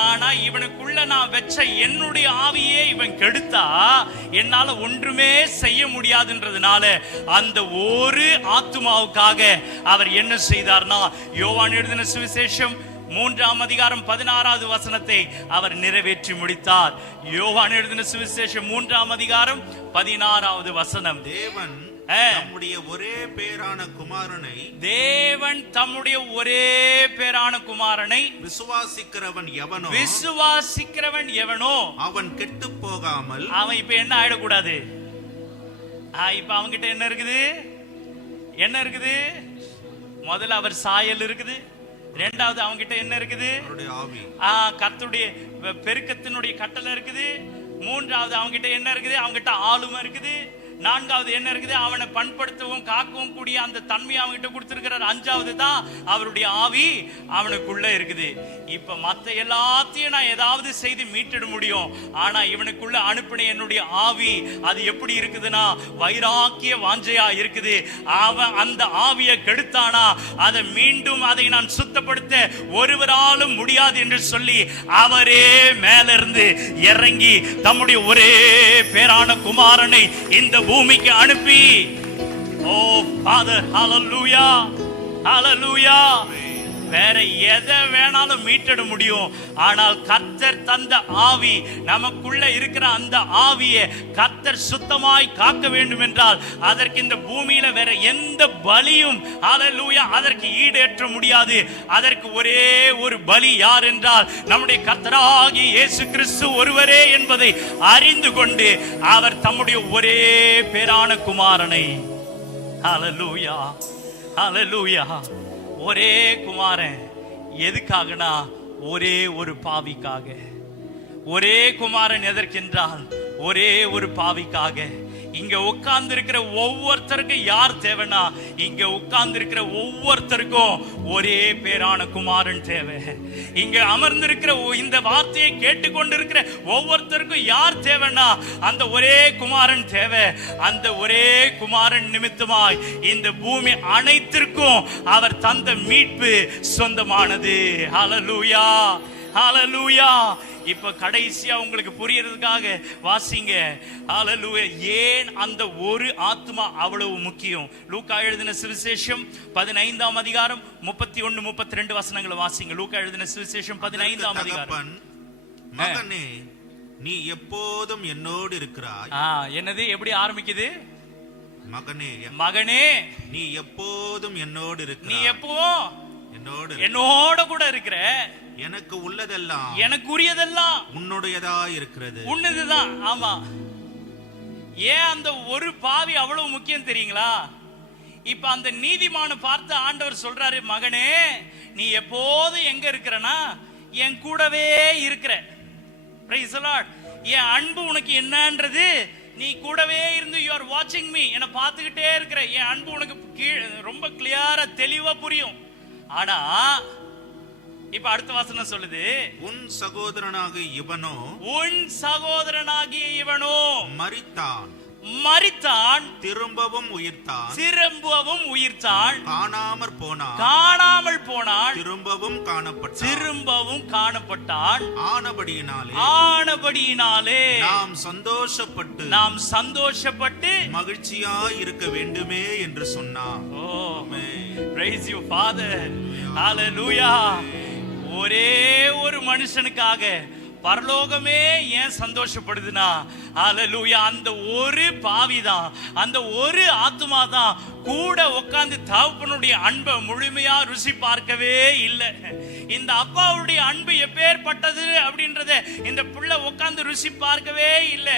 ஆனா இவனுக்குள்ள நான் வச்ச என்னுடைய ஆவியே இவன் கெடுத்தா என்னால ஒன்றுமே செய்ய முடியாதுன்றதுனால அந்த ஒரு ஆத்துமாவுக்காக அவர் என்ன செய்தார்னா, யோவான் எழுதின சுவிசேஷம் 3ஆம் அதிகாரம் 16வது வசனத்தை அவர் நிறைவேற்றி முடித்தார். யோவான் எழுதின சுவிசேஷம் 3ஆம் அதிகாரம் 16வது வசனம். தேவன் தம்முடைய ஒரே பேரான குமாரனை விசுவாசிக்கிறவன் எவனோ அவன் கெட்டு போகாமல். அவன் இப்ப என்ன ஆயிடக்கூடாது? இப்ப அவன்கிட்ட என்ன இருக்குது? முதல்ல அவர் சாயல் இருக்குது. இரண்டாவது அவங்கிட்ட என்ன இருக்குது? கர்த்தருடைய பெருக்கத்தினுடைய கட்டளை இருக்குது. மூன்றாவது அவங்கிட்ட என்ன இருக்குது? அவங்கிட்ட ஆளுமை இருக்குது. நான்காவது என்ன இருக்குது? அவனை பண்படுத்தவும் காக்கவும் கூடிய அந்த தன்மையை அவன்கிட்ட கொடுத்திருக்கிறார். அஞ்சாவது தான் அவருடைய ஆவி அவனுக்குள்ள இருக்குது. இப்ப மத்த எல்லாத்தையும் நான் ஏதாவது செய்து மீட்டிட முடியும். ஆனா இவனுக்குள்ள அனுப்பின என்னுடைய ஆவி அது எப்படி இருக்குதுன்னா வைராக்கிய வாஞ்சையா இருக்குது. அவன் அந்த ஆவியை கெடுத்தானா அதை மீண்டும் அதை நான் சுத்தப்படுத்த ஒருவராலும் முடியாது என்று சொல்லி அவரே மேல இருந்து இறங்கி தம்முடைய ஒரே பேரான குமாரனை இந்த பூமிக்கு அனுப்பி, ஓ ஃபாதர், ஹல்லேலூயா, ஹல்லேலூயா. வேற எதை வேணாலும் மீட்டிட முடியும். ஆனால் கர்த்தர் தந்த ஆவி, நமக்குள்ள இருக்கிற அந்த ஆவியை கர்த்தர் சுத்தமாய் காக்க வேண்டும் என்றால் அதற்கு இந்த பூமியில வேற எந்த பலியும் ஹல்லேலூயா அதற்கு ஈடேற்ற முடியாது. அதற்கு ஒரே ஒரு பலி யார் என்றால் நம்முடைய கர்த்தராகிய இயேசு கிறிஸ்து ஒருவரே என்பதை அறிந்து கொண்டு அவர் தம்முடைய ஒரே பேரான குமாரனை, ஹல்லேலூயா, ஹல்லேலூயா, ஒரே குமாரன் எதுக்காகனா ஒரே ஒரு பாவிக்காக. ஒரே குமாரன் எதற்கென்றால் ஒரே ஒரு பாவிக்காக. இங்க உட்கார்ந்து இருக்கிற ஒவ்வொருத்தருக்கும் யார் தேவைன்னா, இங்க உட்கார்ந்து இருக்கிற ஒவ்வொருத்தருக்கும் ஒரே பேரான குமாரன் தேவை. இங்க அமர்ந்திருக்கிற இந்த வார்த்தையை கேட்டுக்கொண்டிருக்கிற ஒவ்வொருத்தருக்கும் யார் தேவைன்னா அந்த ஒரே குமாரன் தேவை. அந்த ஒரே குமாரன் நிமித்தமாய் இந்த பூமி அனைத்திற்கும் அவர் தந்த மீட்பு சொந்தமானது. ஹல்லேலூயா, ஹல்லேலூயா. இப்ப கடைசியா உங்களுக்கு புரியறதுக்காக வாசிங்க. ஹல்லேலூயா. ஏன் அந்த ஒரு ஆத்மா அவ்வளவு முக்கியம்? லூக்கா எழுதின சுவிசேஷம் 15ஆம் அதிகாரம் 31 32 வசனங்களை வாசிங்க. லூக்கா எழுதின சுவிசேஷம் 15ஆம் அதிகாரம். மகனே, நீ எப்போதும் என்னோடு இருக்கிறாய். என்னது? எப்படி ஆரம்பிக்குது? மகனே, மகனே, நீ எப்போதும் என்னோடு இருக்கிறாய். நீ எப்பவும் என்னோட கூட இருக்கிற. எனக்கு உள்ளதெல்லாம், எனக்கு உரியதெல்லாம் உன்னுடையதா இருக்கிறது. உன்னதுதான். ஆமா. ஏன் அந்த ஒரு பாவி அவ்வளவு முக்கியம் தெரியுங்களா? இப்ப அந்த நீதிமான பார்த்து ஆண்டவர் சொல்றாரு, மகனே நீ எப்போதும் எங்க இருக்கிறனா என் கூடவே இருக்கிற. Price the Lord. என் அன்பு உனக்கு என்னன்றது நீ கூடவே இருந்து you are watching me, என்ன பார்த்துக்கிட்டே இருக்கிற. என் அன்பு உனக்கு ரொம்ப கிளியரா தெளிவா புரியும். ஆனா இப்ப அடுத்த வசனம் சொல்லுது, உன் சகோதரனாகிய இவனோ மரித்தான், திரும்பவும் உயிர்த்தான், காணாமல் போனான், திரும்பவும் காணப்பட்டான். ஆனபடியினாலே நாம் சந்தோஷப்பட்டு மகிழ்ச்சியாய் இருக்க வேண்டுமே என்று சொன்னான். Praise you Father. Hallelujah. ஒரே ஒரு மனுஷனுக்காக பரலோகமே ஏன் சந்தோஷப்படுதுன்னா, ஹல்லேலூயா, அந்த ஒரு பாவிதான், அந்த ஒரு ஆத்துமா தான் கூட உட்கார்ந்து தகப்பனுடைய அன்பை முழுமையா ருசி பார்க்கவே இல்லை. இந்த அப்பாவுடைய அன்பு எப்பேற்பட்டது அப்படின்றத இந்த பிள்ளை உட்கார்ந்து ருசி பார்க்கவே இல்லை.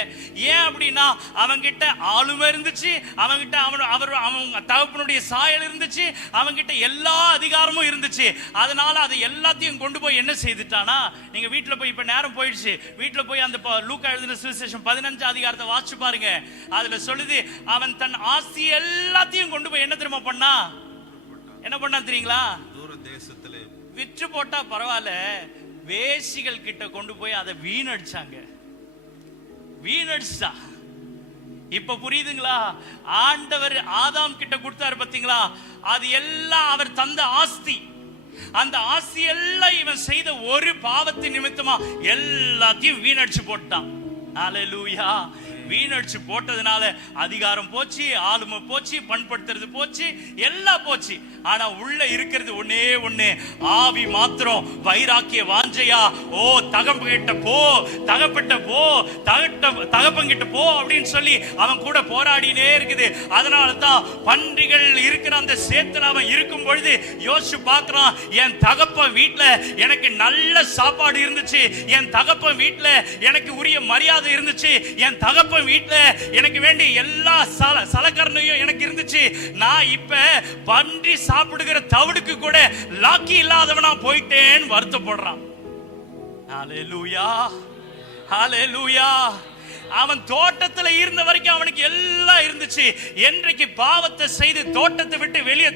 ஏன் அப்படின்னா அவங்கிட்ட ஆளுமை இருந்துச்சு, அவங்கிட்ட அவங்க தகப்பனுடைய சாயல் இருந்துச்சு, அவங்கிட்ட எல்லா அதிகாரமும் இருந்துச்சு. அதனால அதை எல்லாத்தையும் கொண்டு போய் என்ன செய்துட்டானா, நீங்க வீட்டுல போய் இப்ப நேரம் போயிடுச்சு, வீட்டுல போய் அந்த லூக்கா எழுதின சுவிசேஷம் 15 அதிகாரத்தை வாசிச்சு பாருங்க. அதுல சொல்லுது, அவன் தன் ஆஸ்தி எல்லாத்தையும் கொண்டு போய் என்ன தெரியுமா பண்ணா, என்ன பண்ணா தெரியுங்களா, தூர தேசத்துல விற்று போட்டா பரவாயில்ல, வேசிகள் கிட்ட கொண்டு போய் அதை வீணடிச்சாங்க. வீணடிச்சா இப்ப புரியுதுங்களா? ஆண்டவர் ஆதாம் கிட்ட கொடுத்தாரு பாத்தீங்களா, அது எல்லாம் அவர் தந்த ஆஸ்தி. அந்த ஆஸ்தி எல்லாம் இவன் செய்த ஒரு பாவத்தின் நிமித்தமா எல்லாத்தையும் வீணடிச்சு போட்டான். ஹல்லேலூயா. வீணடிச்சு போட்டதுனால அதிகாரம் போச்சு, ஆளுமை போச்சு, பண்படுத்துறது போச்சு, எல்லாம் போச்சு. ஆனா உள்ள இருக்கிறது ஒன்னே ஒண்ணு, ஆவி மாத்திரம் வைராக்கிய வாஞ்சையா, ஓ தகப்பங்கிட்ட போ, தகப்பட்ட போ, தகப்பங்கிட்ட போ அப்படின்னு சொல்லி அவன் கூட போராடினே இருக்குது. அதனாலதான் பன்றிகள் இருக்கிற அந்த சேத்துல அவன் இருக்கும் பொழுது யோசிச்சு பார்க்கிறான், என் தகப்பன் வீட்டுல எனக்கு நல்ல சாப்பாடு இருந்துச்சு, என் தகப்பன் வீட்டுல எனக்கு உரிய மரியாதை இருந்துச்சு, என் தகப்பன் வீட்டுல எனக்கு வேண்டிய எல்லா சலக்கரணையும் எனக்கு இருந்துச்சு. நான் இப்ப பன்றி சாப்பிடுகிற தவிடுக்கு கூட லாக்கி இல்லாதவனா போயிட்டேன்னு வருத்தப்படுறான். ஹல்லேலூயா, ஹல்லேலூயா. அவன் தோட்டத்துல இருந்த வரைக்கும் அவனுக்கு எல்லாம் இருந்துச்சு. என்றைக்கு பாவத்தை செய்து தோட்டத்தை விட்டு வெளியே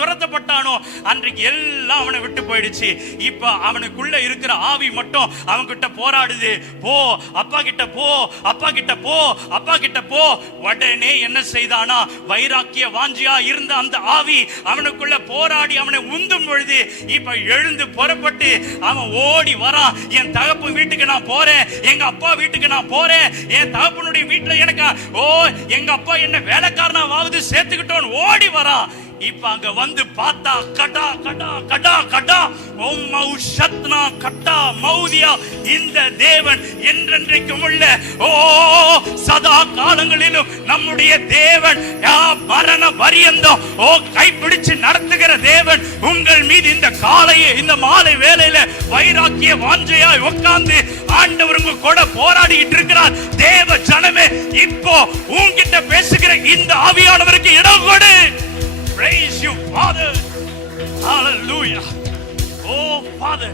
துரத்தப்பட்டானோ அன்றைக்கு எல்லாம் அவனை விட்டு போயிடுச்சு. இப்ப அவனுக்குள்ள இருக்கிற ஆவி மட்டும் அவன்கிட்ட போராடுது, போ அப்பா கிட்ட போ, அப்பா கிட்ட போ, அப்பா கிட்ட போ. உடனே என்ன செய்தானா, வைராக்கிய வாஞ்சியா இருந்த அந்த ஆவி அவனுக்குள்ள போராடி அவனை உந்தும் பொழுது இப்ப எழுந்து புறப்பட்டு அவன் ஓடி வரான். என் தகப்பு வீட்டுக்கு நான் போறேன், எங்க அப்பா வீட்டுக்கு நான் போறேன், என் தகப்பனுடைய வீட்டுல எனக்கு எங்க அப்பா என்ன வேலைக்காரனாவது சேர்த்துக்கிட்டோன்னு ஓடி வரா. இப்ப அங்க வந்து பார்த்தா கடா கடா கடா கடா கட்டா மௌதியா, இந்த தேவன் என்றென்றைக்கும் உள்ள, ஓ சதா காலங்களிலும் நம்முடைய தேவன், மரண பரியந்தம் ஓ கைப்பிடிச்சு நடத்துகிற தேவன் உங்கள் மீது இந்த காலையே இந்த மாலை வேளையில வைராக்கிய வாஞ்சையாய் உட்கார்ந்து ஆண்டவர் உங்க கூட போராடிட்டு இருக்கிறார். தேவ ஜனமே, இப்போ உன்கிட்ட பேசுகிற இந்த ஆவியானவருக்கு இடம் கொடு. Praise you, Father. Hallelujah. Oh, Father.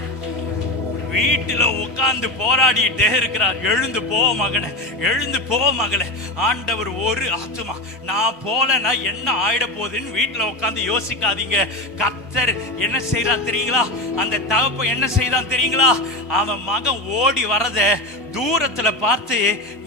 வீட்டில உட்கார்ந்து போராடிட்டே இருக்கிறார். எழுந்து போ மகனே, எழுந்து போ மகளே. ஆண்டவர் ஒரு ஆத்துமா நான் போலனா என்ன ஆயிட போகுதுன்னு வீட்டுல உட்கார்ந்து யோசிக்காதீங்க. கர்த்தர் என்ன செய்யறான் தெரியுங்களா? அந்த தகப்பன் என்ன செய்தான் தெரியுங்களா? அவன் மகன் ஓடி வரத தூரத்துல பார்த்து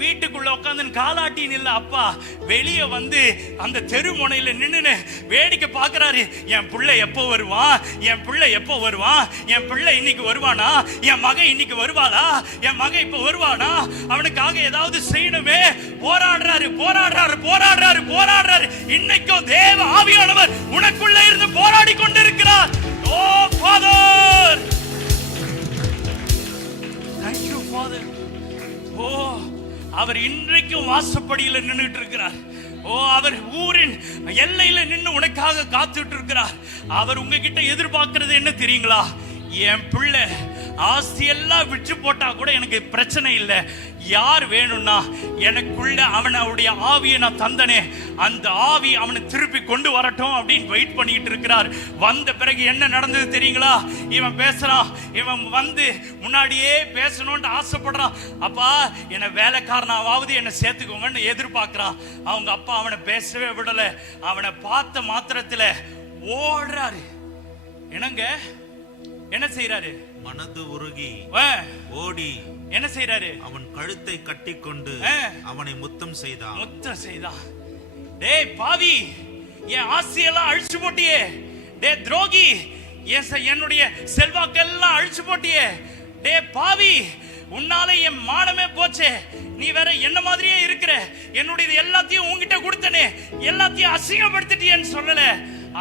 வீட்டுக்குள்ள உட்காந்து காலாட்டின்னு இல்ல, அப்பா வெளியே வந்து அந்த தெருமுனையில நின்னு வேடிக்கை பாக்குறாரு. என் பிள்ளை எப்போ வருவான், என் பிள்ளை எப்போ வருவான், என் பிள்ளை இன்னைக்கு வருவானா, என் மகன் இன்னைக்கு வருவாளா, என் மகன் இப்ப வருவானா, அவனுக்காக ஏதாவது செய்யணுமே. போராடுறாரு போராடுறாரு போராடுறாரு போராடுறாரு. இன்னைக்கும் தேவ ஆவியானவர் உனக்குள்ள இருந்து போராடி கொண்டிருக்கிறார். ஓ ஃபாதர், thank you Father. ஓ அவர் இன்றைக்கும் வாசப்படியில் நின்றுட்டு இருக்கிறார். ஓ அவர் ஊரின் எல்லையில நின்று உனக்காக காத்துட்டு இருக்கிறார். அவர் உங்ககிட்ட எதிர்பார்க்கிறது என்ன தெரியுங்களா? என் பிள்ளை ஆஸ்தி எல்லாம் விற்று போட்டா கூட எனக்கு பிரச்சனை இல்லை, யார் வேணும்னா எனக்குள்ள அவனுடைய ஆவியை நான் தந்தனே, அந்த ஆவி அவனை திருப்பி கொண்டு வரட்டும் அப்படின்னு வெயிட் பண்ணிட்டு இருக்கிறார். வந்த பிறகு என்ன நடந்தது தெரியுங்களா? இவன் பேசுறான், இவன் வந்து முன்னாடியே பேசணும்னு ஆசைப்படுறான். அப்பா என்னை வேலைக்காரனாவது என்னை சேர்த்துக்கோங்கன்னு எதிர்பார்க்கிறான். அவங்க அப்பா அவனை பேசவே விடல. அவனை பார்த்த மாத்திரத்துல ஓடுறாரு. என்னங்க என்ன செய்யறாரு? மனது உருகி ஓடி என்ன செய்யறாரு? அவன் கழுத்தை கட்டிக்கொண்டு அவனை முத்தம் செய்தான். டேய் பாவி, என் ஆசையெல்லாம் அழிச்சு போட்டியே. டே துரோகி, என்னுடைய செல்வாக்கெல்லாம் அழிச்சு போட்டியே. டே பாவி, உன்னால என் மானமே போச்சே. நீ வேற என்ன மாதிரியே இருக்கிற. என்னுடைய எல்லாத்தையும் உன்கிட்ட கொடுத்தனே, எல்லாத்தையும் அசிங்கப்படுத்திட்டியேன்னு சொல்லல.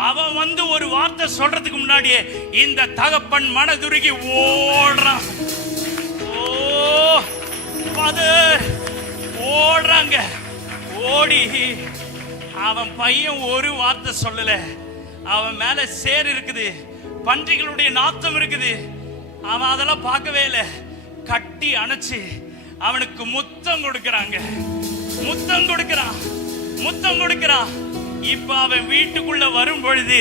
அவன் வந்து ஒரு வார்த்தை சொல்றதுக்கு முன்னாடியே இந்த தகப்பன் மனதுருகி ஓடுறான். ஓ ஃபாதர், ஓடுறாங்க. ஓடி அவன் பையன் ஒரு வார்த்தை சொல்லல. அவன் மேல சேர் இருக்குது, பன்றிகளுடைய நாத்தம் இருக்குது. அவன் அதெல்லாம் பார்க்கவே இல்லை. கட்டி அணைச்சு அவனுக்கு முத்தம் கொடுக்கறாங்க. முத்தம் கொடுக்கிறான். இப்ப அவன் வீட்டுக்குள்ள வரும் பொழுது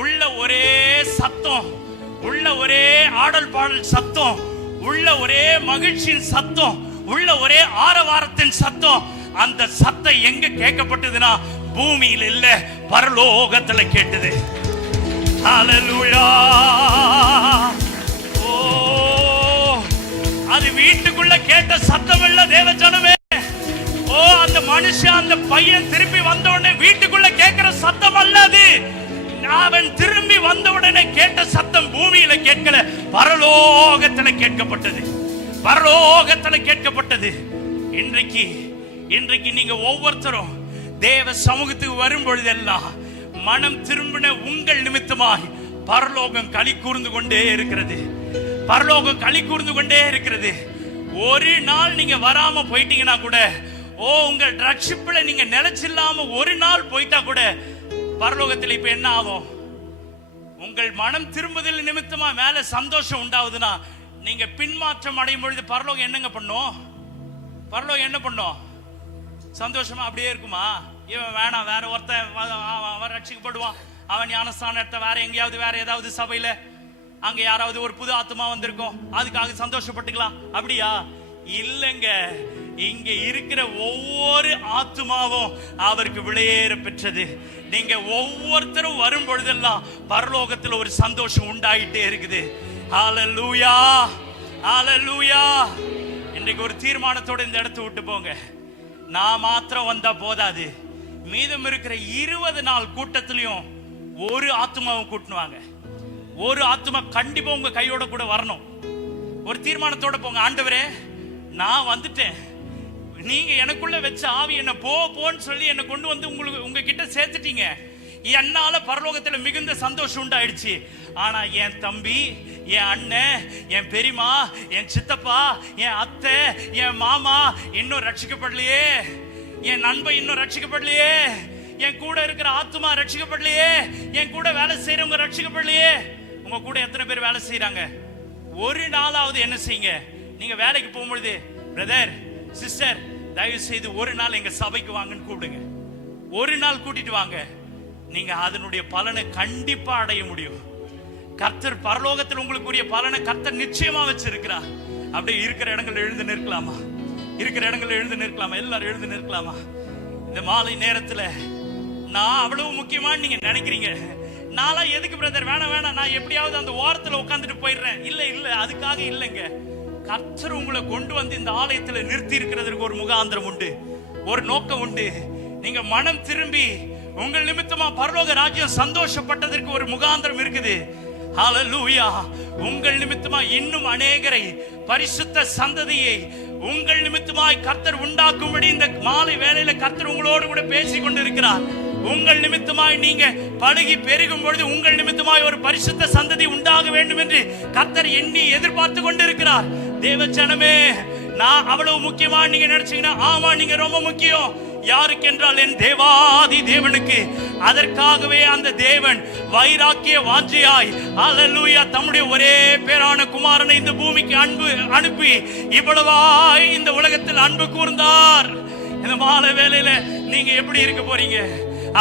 உள்ள ஒரே சத்தம், உள்ள ஒரே ஆடல் பாடல் சத்தம், உள்ள ஒரே மகிழ்ச்சியின் சத்தம், உள்ள ஒரே ஆரவாரத்தின் சத்தம். அந்த சத்தம் எங்க கேட்கப்பட்டதுன்னா பூமியில் இல்ல, பரலோகத்துல கேட்டது. ஹல்லேலூயா. ஓ, அது வீட்டுக்குள்ள கேட்ட சத்தம் இல்ல தேவஜனமே. ஓ, அந்த மனுஷன், அந்த பையன் திரும்பி வந்த உடனே வீட்டுக்குள்ள கேட்கிற சத்தம் அல்ல அது. அவன் திரும்பி வந்த உடனே கேட்ட சத்தம் பூமியில கேட்கல, பரலோகத்துல கேட்கப்பட்டது. இன்றைக்கு நீங்க ஒவ்வொருத்தரும் தேவ சமூகத்துக்கு வரும் பொழுதெல்லாம் மனம் திரும்பின உங்கள் நிமித்தமாய் பரலோகம் களி கூர்ந்து கொண்டே இருக்கிறது. ஒரு நாள் நீங்க வராம போயிட்டீங்கன்னா கூட, உங்கள் ரட்சிப்புல நீங்க நிலைச்சில்லாம ஒரு நாள் போயிட்டா கூட பரலோகத்தில் இப்ப என்ன ஆகும்? உங்கள் மனம் திரும்புதல் நிமித்தமா மேல சந்தோஷம் உண்டாவதுன்னா, நீங்க பின்மாற்றம் அடையும் பொழுது பரலோகம் என்னங்க பண்ணும்? பரலோகம் என்ன பண்ணும்? சந்தோஷமா அப்படியே இருக்குமா? இவன் வேணாம், வேற ஒருத்தன் அவன் ரட்சிக்கப்படுவான், அவன் ஞானஸ்தானம் எடுத்த வேற எங்கேயாவது, வேற ஏதாவது சபையில அங்க யாராவது ஒரு புது ஆத்மா வந்திருக்கும், அதுக்காக சந்தோஷப்பட்டுக்கலாம். அப்படியா? இல்லைங்க. இங்க இருக்கிற ஒவ்வொரு ஆத்மாவும் அவருக்கு விளையேற பெற்றது. நீங்க ஒவ்வொருத்தரும் வரும் பொழுதெல்லாம் பரலோகத்தில் ஒரு சந்தோஷம் உண்டாயிட்டே இருக்குது. ஹல்லேலூயா, ஹல்லேலூயா. இன்றைக்கு ஒரு தீர்மானத்தோட இந்த இடத்தை விட்டு போங்க. நான் மாத்திரம் வந்தா போதாது, மீதம் இருக்கிற 20 நாள் கூட்டத்திலையும் ஒரு ஆத்மாவும் கூட்டுவாங்க. ஒரு ஆத்மா கண்டிப்பா உங்க கையோட கூட வரணும். ஒரு தீர்மானத்தோட போங்க. ஆண்டவரே, நான் வந்துட்டேன், நீங்க எனக்குள்ள வச்ச ஆவி என்ன போன்னு சொல்லி என்ன கொண்டு வந்து உங்க கிட்ட சேர்த்துட்டீங்க. என்னால பரலோகத்துல மிகுந்த சந்தோஷம் உண்டாயிடுச்சு. ஆனா என் தம்பி, என் அண்ணன், என் பெரியமா, என் சித்தப்பா, என் அத்தை, என் மாமா இன்னும் ரட்சிக்கப்படலையே, என் நண்பன் இன்னும் ரட்சிக்கப்படலையே, என் கூட இருக்கிற ஆத்மா ரட்சிக்கப்படலையே, என் கூட வேலை செய்யறவங்க ரட்சிக்கப்படலையே. உங்க கூட எத்தனை பேர் வேலை செய்யறாங்க? ஒரு நாளாவது என்ன செய்யுங்க, நீங்க வேலைக்கு போகும்பொழுது, பிரதர் சிஸ்டர் தயவு செய்து ஒரு நாள் எங்க சபைக்கு வாங்கன்னு கூப்பிடுங்க. ஒரு நாள் கூட்டிட்டு வாங்க. நீங்க அதனுடைய பலனை கண்டிப்பா அடைய முடியும். கர்த்தர் பரலோகத்தில் உங்களுக்குரிய பலனை கர்த்தர் நிச்சயமா வச்சிருக்கிறார். அப்படியே இருக்கிற இடங்கள் எழுந்து நிற்கலாமா? எல்லாரும் எழுந்து நிற்கலாமா? இந்த மாலை நேரத்துல நான் அவ்வளவு முக்கியமான நீங்க நினைக்கிறீங்க. நான்லாம் எதுக்கு பிரதர்? வேணாம், நான் எப்படியாவது அந்த ஓரத்துல உட்காந்துட்டு போயிடுறேன். இல்ல, அதுக்காக இல்லைங்க. கர்த்தர் உங்களை கொண்டு வந்து இந்த ஆலயத்துல நிறுத்தி இருக்கிறதுக்கு ஒரு முகாந்திரம் உண்டு, ஒரு நோக்கம் உண்டு. நீங்க மனம் திரும்பி உங்கள் நிமித்தமா பரலோக ராஜ்யம் சந்தோஷப்பட்டதற்கு ஒரு முகாந்திரம் இருக்குது. ஹல்லேலூயா. உங்கள் நிமித்தமா இன்னும் அநேகரை, பரிசுத்த சந்ததியை உங்கள் நிமித்தமாய் கர்த்தர் உண்டாக்கும்படி இந்த மாலை வேளையில கர்த்தர் உங்களோடு கூட பேசிக் கொண்டிருக்கிறார். உங்கள் நிமித்தமாய் நீங்க பழகி பெருகும் பொழுது உங்கள் நிமித்தமாய் ஒரு பரிசுத்த சந்ததி உண்டாக வேண்டும் என்று கர்த்தர் எண்ணி எதிர்பார்த்து கொண்டிருக்கிறார். தேவ ஜனமே, நான் அவ்வளவு முக்கியமா நீங்க நினைச்சீங்கன்னா, ஆமா, நீங்க ரொம்ப முக்கியம். யாருக்கு என்றால் என் தேவாதி தேவனுக்கு. அதற்காகவே அந்த தேவன் வைராக்கிய வாஞ்சையாய், ஹல்லேலூயா, தம்முடைய ஒரே பேரான குமாரனை இந்த பூமிக்கு அனுப்பி இவ்வளவாய் இந்த உலகத்தில் அன்பு கூர்ந்தார். இந்த மாலை வேளையில நீங்க எப்படி இருக்க போறீங்க?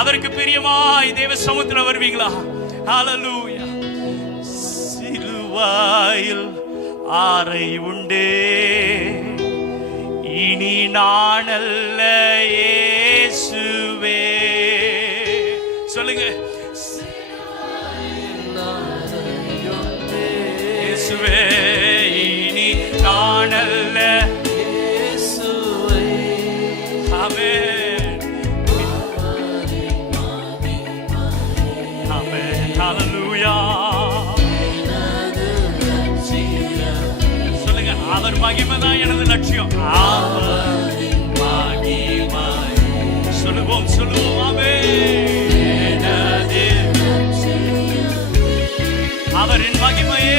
அவருக்கு பிரியமாய் தேவ சமூகத்தில் வருவீங்களா? ஹல்லேலூயா. சிலுவையில் ஆரை உண்டே, இனி நானல்ல இயேசுவே. சொல்லுங்க, இயேசுவே, இனி நானல்ல இயேசுவே. ஆமென், ஆமென், ஹல்லேலூயா. அவர் மகிமைதான் எனது லட்சியம். சொல்லுவோம், ஆமென். அவரின் மகிமையே